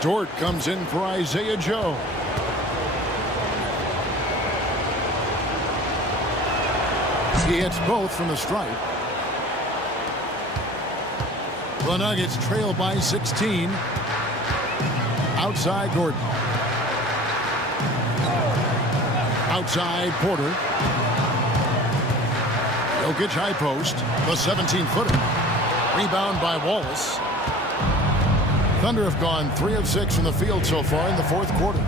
Dort comes in for Isaiah Joe. He hits both from the stripe. The Nuggets trail by 16. Outside Gordon. Outside Porter. Jokic high post, the 17-footer. Rebound by Wallace. Thunder have gone 3 of 6 from the field so far in the fourth quarter.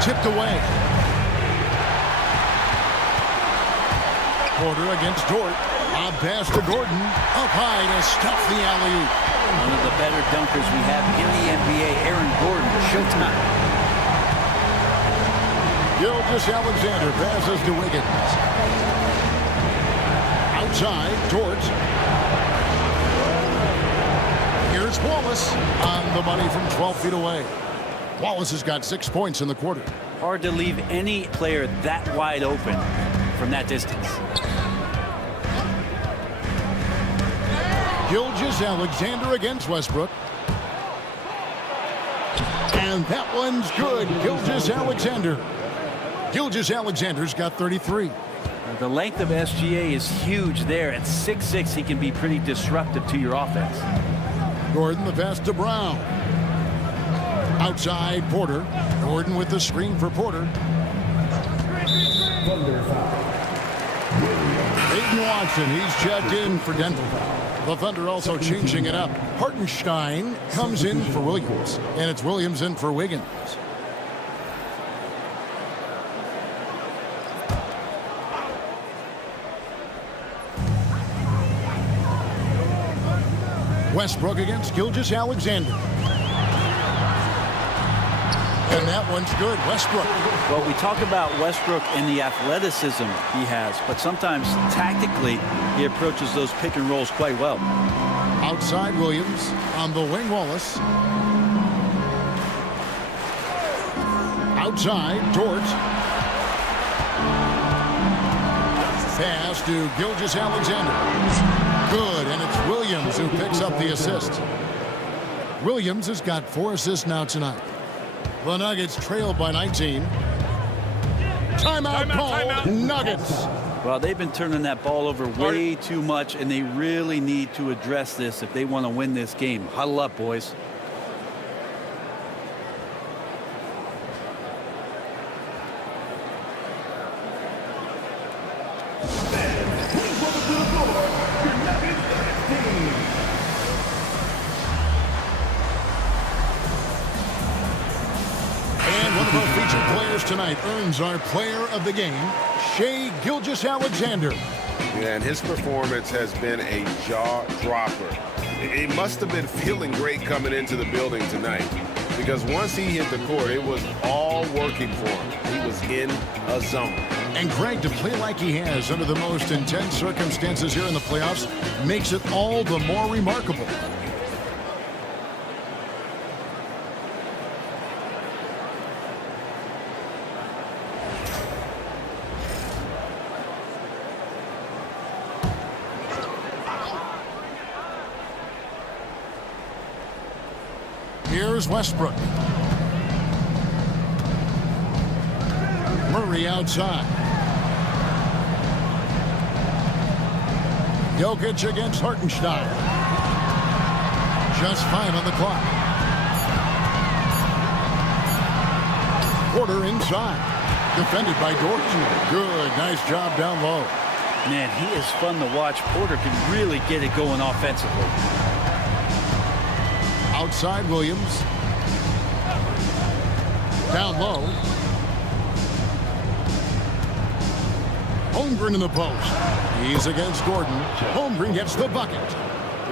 Tipped away. Porter against Dort. A pass to Gordon. Up high to stuff the alley-oop. One of the better dunkers we have in the NBA, Aaron Gordon. Showtime. Gilgeous-Alexander passes to Wiggins. Outside, Dort. Here's Wallace on the money from 12 feet away. Wallace has got 6 points in the quarter. Hard to leave any player that wide open from that distance. Gilgeous-Alexander against Westbrook. And that one's good. Gilgeous-Alexander. Gilgeous-Alexander's got 33. The length of SGA is huge there. At 6'6", he can be pretty disruptive to your offense. Gordon the pass to Brown. Outside, Porter. Gordon with the screen for Porter. Thunder foul. Aiden Watson, he's checked in for Denver. The Thunder also changing it up. Hartenstein comes in for Williams, and it's Williams in for Wiggins. Westbrook against Gilgeous-Alexander. And that one's good. Westbrook. Well, we talk about Westbrook and the athleticism he has, but sometimes tactically he approaches those pick and rolls quite well. Outside Williams. On the wing, Wallace. Outside, Dort. Pass to Gilgeous-Alexander. Good, and it's Williams who picks up the assist. Williams has got 4 assists now tonight. The Nuggets trail by 19. Timeout call. Nuggets. Well, they've been turning that ball over way too much, and they really need to address this if they want to win this game. Huddle up, boys. Tonight earns our player of the game, Shai Gilgeous-Alexander. Yeah, and his performance has been a jaw-dropper. He must have been feeling great coming into the building tonight, because once he hit the court, it was all working for him. He was in a zone. And Greg, to play like he has under the most intense circumstances here in the playoffs makes it all the more remarkable. Here's Westbrook. Murray outside. Jokic against Hartenstein. Just 5 on the clock. Porter inside. Defended by Dort. Good. Nice job down low. Man, he is fun to watch. Porter can really get it going offensively. Outside Williams. Down low. Holmgren in the post. He's against Gordon. Holmgren gets the bucket.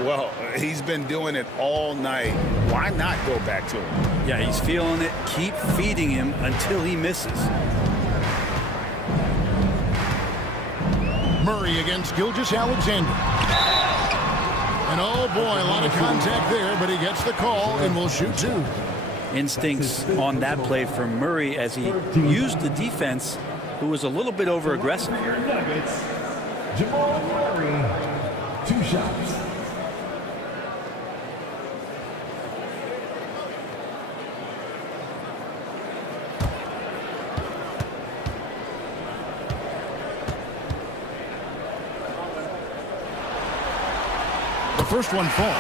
Well, he's been doing it all night. Why not go back to him? Yeah, he's feeling it. Keep feeding him until he misses. Murray against Gilgeous-Alexander. And oh boy, a lot of contact there, but he gets the call and will shoot 2. Instincts on that play from Murray as he used the defense, who was a little bit over-aggressive. Nuggets, Jamal Murray, 2 shots. The first one falls.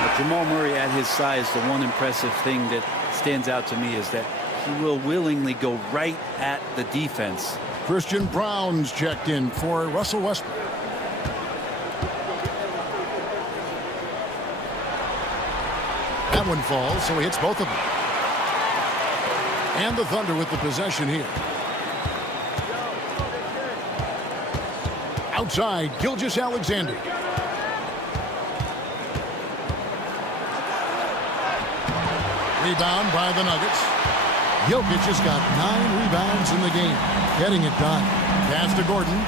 But Jamal Murray at his size, the one impressive thing that stands out to me is that he will willingly go right at the defense Christian Brown's checked in for Russell Westbrook. That one falls, so he hits both of them. And the Thunder with the possession here. Outside, Gilgeous-Alexander. Rebound by the Nuggets. Jokic has got 9 rebounds in the game. Getting it done. Pass to Gordon.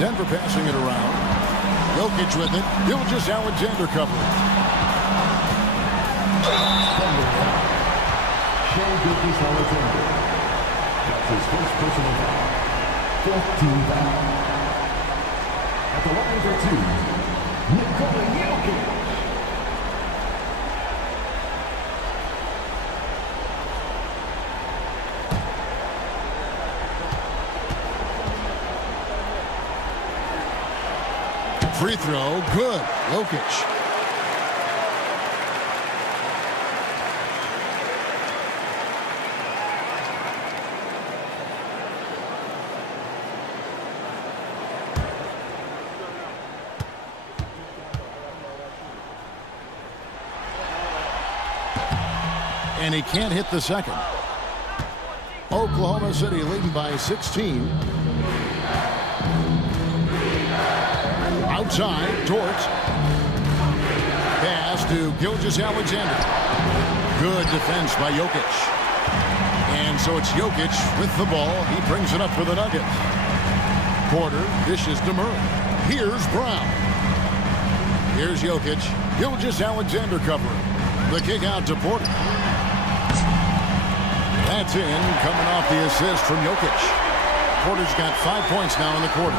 Denver passing it around. Jokic with it. Gilgeous-Alexander covering. Gilgeous-Alexander. That's his first personal foul. 14 foul. At the line for 2, Nikola Jokic. Free throw, good. Jokic. And he can't hit the second. Oklahoma City leading by 16. Outside, Dort. Pass to Gilgeous-Alexander. Good defense by Jokic. And so it's Jokic with the ball. He brings it up for the Nuggets. Porter dishes to Murray. Here's Brown. Here's Jokic. Gilgeous-Alexander covering. The kick out to Porter. That's in, coming off the assist from Jokic. Porter's got 5 points now in the quarter.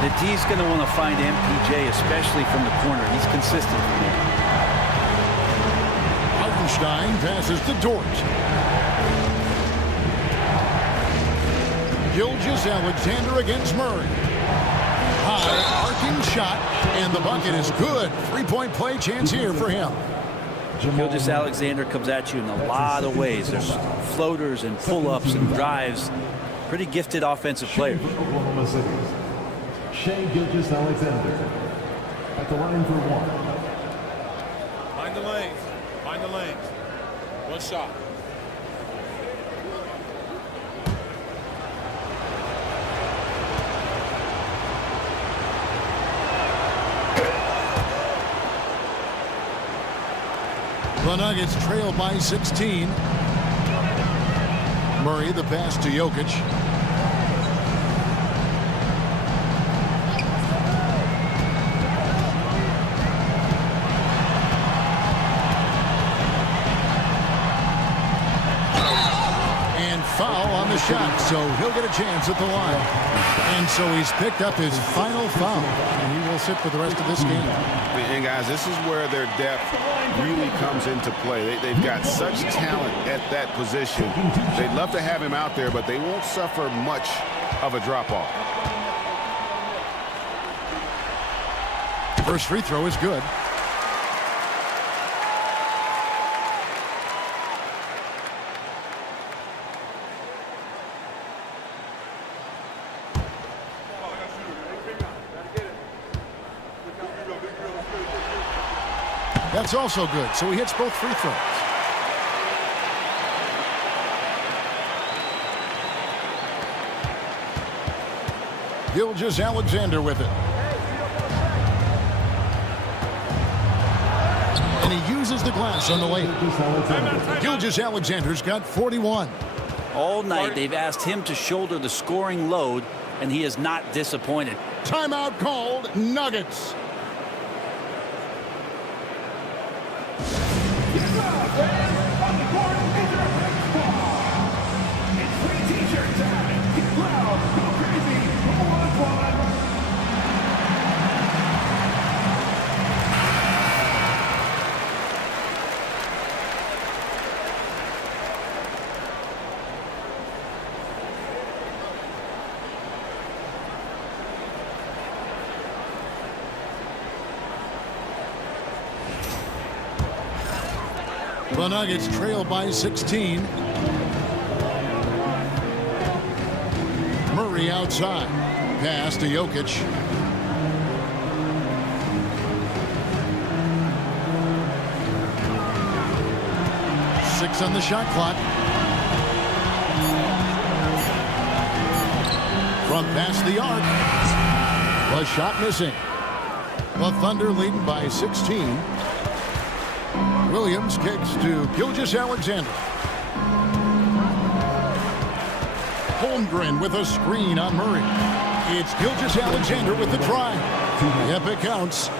The D's going to want to find MPJ, especially from the corner. He's consistent for me. Hartenstein passes to Dort. Gilgeous-Alexander against Murray. High arcing shot, and the bucket is good. 3-point play chance here for him. Gilgeous-Alexander comes at you in a lot of ways. There's floaters and pull-ups and drives. Pretty gifted offensive player. Oklahoma City. Shai Gilgeous-Alexander at the line for 1. Find the lanes. Find the lanes. One shot. The Nuggets trail by 16. Murray the pass to Jokic. Foul on the shot, so he'll get a chance at the line. And so he's picked up his final foul, and he will sit for the rest of this game. And guys, this is where their depth really comes into play. They've got such talent at that position. They'd love to have him out there, but they won't suffer much of a drop-off. First free throw is good. That's also good, so he hits both free throws. Gilgeous-Alexander with it. And he uses the glass on the layup. Gilgeous-Alexander's got 41. All night they've asked him to shoulder the scoring load, and he is not disappointed. Timeout called, Nuggets. The Nuggets trail by 16. Murray outside. Pass to Jokic. 6 on the shot clock. From past the arc. The shot missing. The Thunder leading by 16. Williams kicks to Gilgeous-Alexander. Holmgren with a screen on Murray. It's Gilgeous-Alexander with the drive. Yep, it counts.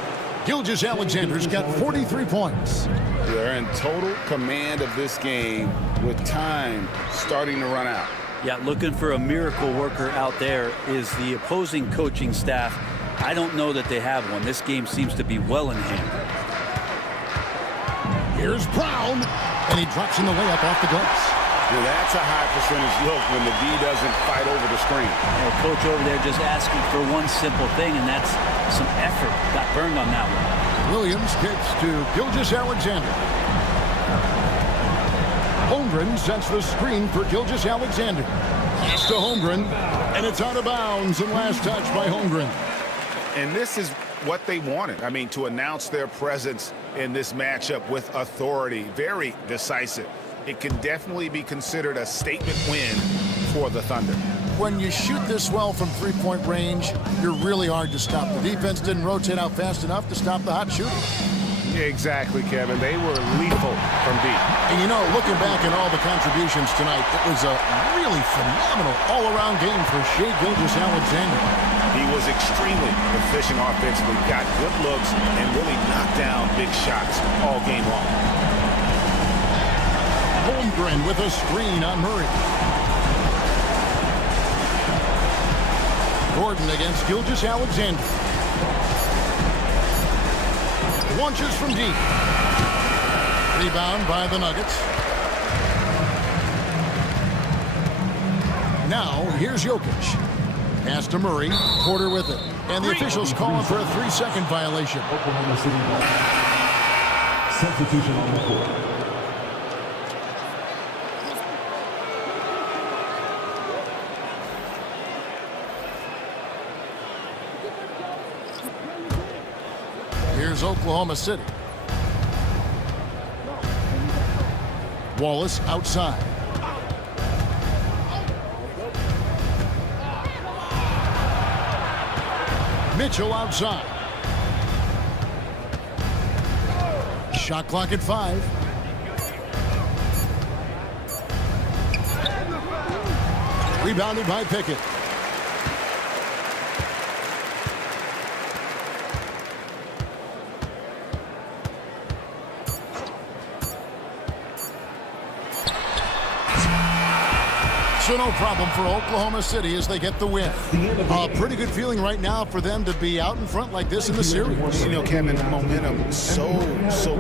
Gilgeous-Alexander's got 43 points. They're in total command of this game with time starting to run out. Yeah, looking for a miracle worker out there is the opposing coaching staff. I don't know that they have one. This game seems to be well in hand. Here's Brown, and he drops in the layup off the glass. Yeah, that's a high percentage look when the D doesn't fight over the screen. Coach over there just asking for one simple thing, and that's some effort. Got burned on that one. Williams kicks to Gilgeous-Alexander. Holmgren sets the screen for Gilgeous-Alexander. Pass to Holmgren, and it's out of bounds, and last touch by Holmgren. And this is what they wanted. I mean, to announce their presence in this matchup with authority. Very decisive. It can definitely be considered a statement win for the Thunder. When you shoot this well from three-point range, you're really hard to stop. The defense didn't rotate out fast enough to stop the hot shooter. Yeah, exactly, Kevin. They were lethal from deep. And you know, looking back at all the contributions tonight, it was a really phenomenal all-around game for Shai Gilgeous-Alexander. He was extremely efficient offensively, got good looks, and really knocked down big shots all game long. Holmgren with a screen on Murray. Gordon against Gilgeous-Alexander. Launches from deep. Rebound by the Nuggets. Now, here's Jokic. Pass to Murray. Porter with it. And the officials calling for a 3-second violation. Oklahoma City. Substitution on the court. Here's Oklahoma City. Wallace outside. Mitchell outside. Shot clock at 5. Rebounded by Pickett. So no problem for Oklahoma City as they get the win. A pretty good feeling right now for them to be out in front like this in the series. You know, Kevin, momentum so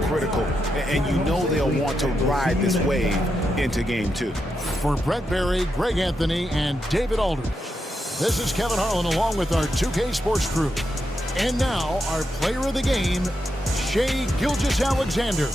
critical. And you know they'll want to ride this wave into game 2. For Brett Berry, Greg Anthony, and David Aldridge, this is Kevin Harlan along with our 2K Sports crew. And now, our player of the game, Shai Gilgeous-Alexander.